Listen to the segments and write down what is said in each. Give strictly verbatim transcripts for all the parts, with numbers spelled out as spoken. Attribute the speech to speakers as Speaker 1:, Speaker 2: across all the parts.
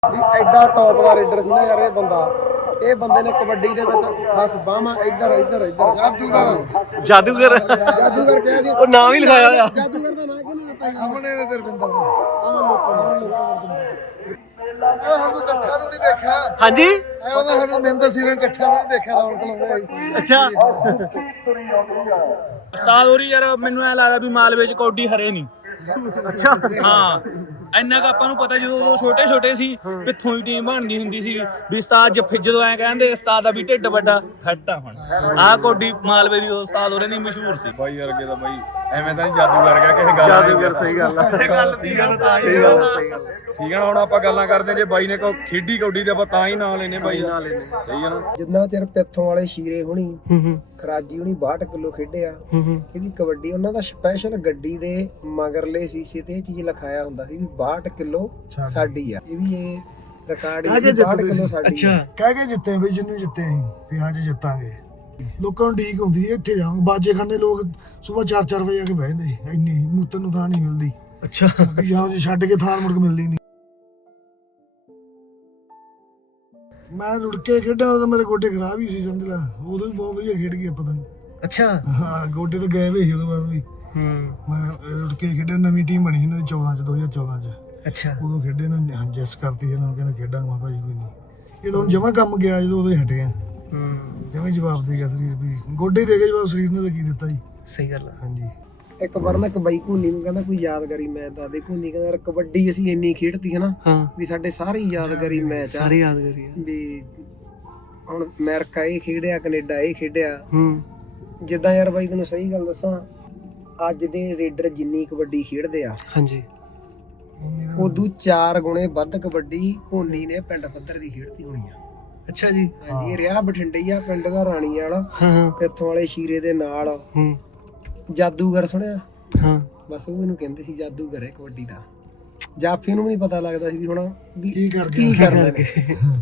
Speaker 1: ਐਡਾ ਟੌਪ ਦਾ ਰੇਡਰ ਸੀ ਨਾ ਯਾਰ ਇਹ ਬੰਦਾ। ਇਹ ਬੰਦੇ ਨੇ ਕਬੱਡੀ ਦੇ ਵਿੱਚ ਬਸ ਬਾਹਾਂ ਇੱਧਰ ਇੱਧਰ ਇੱਧਰ ਜਾਦੂਗਰ
Speaker 2: ਜਾਦੂਗਰ
Speaker 1: ਜਾਦੂਗਰ ਕਿਹਾ ਸੀ।
Speaker 2: ਉਹ ਨਾਮ ਹੀ ਲਿਖਾਇਆ ਹੋਇਆ।
Speaker 1: ਜਾਦੂਗਰ ਦਾ ਨਾਮ ਕਿਹਨੇ ਦਿੱਤਾ? ਅਮਨੇ ਨੇ ਦਰਬਿੰਦਰ ਨੂੰ। ਆਹ ਲੋਕਾਂ ਨੂੰ ਲੋਕਾਂ ਇਹ ਸਾਨੂੰ ਇਕੱਠਾ ਨੂੰ ਨਹੀਂ ਦੇਖਿਆ।
Speaker 2: ਹਾਂਜੀ
Speaker 1: ਇਹ ਉਹਦਾ ਸਾਨੂੰ ਨਿੰਦਰ ਸੀ ਨੇ ਇਕੱਠਾ ਨੂੰ ਨਹੀਂ ਦੇਖਿਆ ਰੌਣਕ ਲਾਉਂਦੇ।
Speaker 2: ਅੱਛਾ
Speaker 3: ਉਸਤਾਦ ਹੋਰੀ ਯਾਰ ਮੈਨੂੰ ਐ ਲੱਗਦਾ ਵੀ ਮਾਲਵੇ ਚ ਕੌਡੀ ਹਰੇ ਨਹੀਂ।
Speaker 2: ਅੱਛਾ
Speaker 3: ਹਾਂ ਇੰਨਾ ਕੁ ਆਪਾਂ ਨੂੰ ਪਤਾ ਜਦੋਂ ਉਹ ਛੋਟੇ ਛੋਟੇ ਸੀ ਪਿੱਥੋਂ ਹੀ ਟੀਮ ਬਣਦੀ ਹੁੰਦੀ ਸੀ ਵੀ ਉਸਤਾਦ ਜੱਫੇ ਜਦੋਂ ਐ ਕਹਿੰਦੇ ਉਸਤਾਦ ਦਾ ਵੀ ਢਿੱਡ ਵੱਡਾ ਫਿੱਟ ਆ। ਹੁਣ ਆਹ ਕੌਡੀ ਮਾਲਵੇ ਦੀ ਉਸਤਾਦ ਹੋਰੇ ਨਹੀਂ ਮਸ਼ਹੂਰ ਸੀ
Speaker 4: ਬਾਈ ਵਰਗੇ ਦਾ ਬਾਈ ਐਵੇਂ ਤਾਂ ਨਹੀਂ ਜਾਦੂਗਰ ਗਿਆ ਕਿਸੇ ਗੱਲ
Speaker 2: ਜਾਦੂਗਰ ਸਹੀ ਗੱਲ ਆ
Speaker 3: ਇਹ ਗੱਲ ਸੀ ਗੱਲ ਤਾਂ
Speaker 2: ਸਹੀ ਗੱਲ ਆ, ਸਹੀ ਗੱਲ ਆ।
Speaker 4: ਠੀਕ ਹੈ ਨਾ। ਹੁਣ ਆਪਾਂ ਗੱਲਾਂ ਕਰਦੇ ਜੇ ਬਾਈ ਨੇ ਕੋ ਖੇਡੀ ਕੌਡੀ ਤੇ ਆਪਾਂ ਤਾਂ ਹੀ ਨਾਂ ਲੈਨੇ ਬਾਈ
Speaker 2: ਨਾਲ ਲੈਨੇ
Speaker 4: ਸਹੀ ਹੈ ਨਾ।
Speaker 1: ਜਿੰਨਾ ਚਿਰ ਪਿੱਥੋਂ ਵਾਲੇ ਸ਼ੀਰੇ ਹੁਣੀ
Speaker 2: ਹੂੰ ਹੂੰ
Speaker 1: ਖਰਾਜੀ ਹੁਣੀ ਬਾਹਠ ਕਿਲੋ ਖੇਡਿਆ।
Speaker 2: ਹੂੰ ਹੂੰ
Speaker 1: ਇਹ ਵੀ ਕਬੱਡੀ ਉਹਨਾਂ ਦਾ ਸਪੈਸ਼ਲ ਗੱਡੀ ਦੇ ਮਗਰਲੇ ਸੀਸੇ ਤੇ ਇਹ ਚੀਜ਼ ਲਿਖਾਇਆ ਹੁੰਦਾ ਸੀ ਵੀ ਬਾਹਠ ਕਿਲੋ ਸਾਡੀ ਆ। ਇਹ ਵੀ ਇਹ ਰਿਕਾਰਡ ਹੀ ਬਾਹਠ ਕਿਲੋ ਸਾਡੀ
Speaker 2: ਅੱਛਾ
Speaker 5: ਕਹਿ ਕੇ ਜਿੱਤੇ ਬਈ ਜਿੰਨੂੰ ਜਿੱਤੇ ਅਸੀਂ ਵੀ ਅੱਜ ਜਿੱਤਾਂਗੇ। ਲੋਕਾਂ ਨੂੰ ਡੀਕ ਹੁੰਦੀ ਹੈ ਇੱਥੇ ਜਾਵਾਂਗੇ ਬਾਜੇ ਖਾਨੇ ਲੋਕ ਸਵੇਰ ਚਾਰ ਚਾਰ ਵਜੇ ਆ ਕੇ ਬਹਿੰਦੇ ਇੰਨੀ ਮੂਤਰ ਨੂੰ ਥਾਂ ਨਹੀਂ ਮਿਲਦੀ।
Speaker 2: ਅੱਛਾ
Speaker 5: ਵੀ ਜਾਂ ਜੇ ਛੱਡ ਕੇ ਥਾਂ ਮੁੜ ਕੇ ਮਿਲਦੀ ਨਹੀਂ। ਮੈਂ ਰੁੜ ਕੇ ਖੇਡਾਂ ਉਦੋਂ ਮੇਰੇ ਗੋਡੇ ਖਰਾਬ ਹੀ ਸੀ ਸਮਝ ਲਾ। ਉਦੋਂ ਵੀ ਬਹੁਤ ਵਧੀਆ ਖੇਡ ਗਿਆ ਪਤਾ।
Speaker 2: ਅੱਛਾ
Speaker 5: ਹਾਂ ਗੋਡੇ ਤੇ ਗਏ ਹੋਏ ਸੀ ਉਦੋਂ ਬਾਅਦ ਵੀ।
Speaker 2: ਹੂੰ
Speaker 5: ਮੈਂ ਰੁੜ ਕੇ ਖੇਡਿਆ। ਨਵੀਂ ਟੀਮ ਬਣੀ ਸੀ ਇਹਨਾਂ ਦੀ ਚੌਦਾਂ ਚ ਦੋ ਹਜ਼ਾਰ ਚੌਦਾਂ ਚ।
Speaker 2: ਅੱਛਾ
Speaker 5: ਉਦੋਂ ਖੇਡੇ ਨਾ ਜੈਸ ਕਰਤੀ ਸੀ ਇਹਨਾਂ ਨੂੰ ਕਹਿੰਦਾ ਖੇਡਾਂਗਾ ਮੈਂ ਭਾਜੀ ਕੋਈ ਨਹੀਂ। ਇਹ ਤਾਂ ਹੁਣ ਜਮਾਂ ਕੰਮ ਗਿਆ ਜਦੋਂ ਉਦੋਂ ਹੀ ਹਟੇ ਆ।
Speaker 2: ਹੂੰ
Speaker 5: ਜਿਵੇਂ ਜਵਾਬ ਦੇ ਗਿਆ ਸਰੀਰ ਵੀ ਗੋਡੇ ਦੇ ਕੇ ਜਵਾਬ ਸਰੀਰ ਨੇ ਤਾਂ ਕੀ ਦਿੱਤਾ ਜੀ।
Speaker 2: ਸਹੀ ਗੱਲ ਆ।
Speaker 5: ਹਾਂਜੀ
Speaker 1: ਇੱਕ ਵਾਰ ਨਾ ਇੱਕ ਬਾਈ ਘੂਨੀ ਨੂੰ ਕਹਿੰਦਾ ਕੋਈ ਯਾਦਗਾਰੀ ਮੈਚ ਦੱਸ ਦੇ। ਘੂਨੀ ਕਹਿੰਦਾ ਯਾਰ ਕਬੱਡੀ ਅਸੀਂ ਇੰਨੀ ਖੇਡਤੀ ਹੈ ਨਾ
Speaker 2: ਹਾਂ
Speaker 1: ਵੀ ਸਾਡੇ ਸਾਰੇ ਹੀ ਯਾਦਗਾਰੀ ਮੈਚ ਆ।
Speaker 2: ਸਾਰੇ ਯਾਦ ਕਰੀ ਆ।
Speaker 1: ਵੀ ਹੁਣ ਅਮਰੀਕਾ ਇਹ ਖੇਡਿਆ ਕੈਨੇਡਾ ਇਹ ਖੇਡਿਆ।
Speaker 2: ਹੂੰ
Speaker 1: ਜਿੱਦਾਂ ਯਾਰ ਬਾਈ ਤੈਨੂੰ ਸਹੀ ਗੱਲ ਦੱਸਾਂ ਅੱਜ ਦੇ ਰੇਡਰ ਜਿੰਨੀ ਕਬੱਡੀ ਖੇਡਦੇ ਆ
Speaker 2: ਹਾਂਜੀ
Speaker 1: ਉਦੋਂ ਚਾਰ ਗੁਣੇ ਵੱਧ ਕਬੱਡੀ ਘੂਨੀ ਨੇ ਪਿੰਡ ਪੱਧਰ ਦੀ ਖੇਡਤੀ ਹੋਣੀ ਆ।
Speaker 2: ਅੱਛਾ ਜੀ
Speaker 1: ਹਾਂਜੀ ਇਹ ਰਿਹਾ ਬਠਿੰਡੇ ਹੀ ਆ ਪਿੰਡ ਦਾ ਰਾਣੀ ਵਾਲਾ
Speaker 2: ਹਾਂ ਹਾਂ
Speaker 1: ਪਿੱਥੋਂ ਵਾਲੇ ਸ਼ੀਰੇ ਦੇ ਨਾਲ
Speaker 2: ਹੂੰ
Speaker 1: ਜਾਦੂਗਰ ਸੁਣਿਆ।
Speaker 2: ਹਾਂ
Speaker 1: ਬਸ ਉਹ ਮੈਨੂੰ ਕਹਿੰਦੇ ਸੀ ਜਾਦੂਗਰ ਹੈ ਕਬੱਡੀ ਦਾ। ਜਾਫੀ ਨੂੰ ਵੀ ਨਹੀਂ ਪਤਾ ਲੱਗਦਾ ਸੀ ਵੀ ਹੁਣ ਵੀ
Speaker 5: ਕੀ ਕਰ
Speaker 1: ਕੀ
Speaker 5: ਗਿਆ
Speaker 1: ਕਰਨਾ ਨੇ।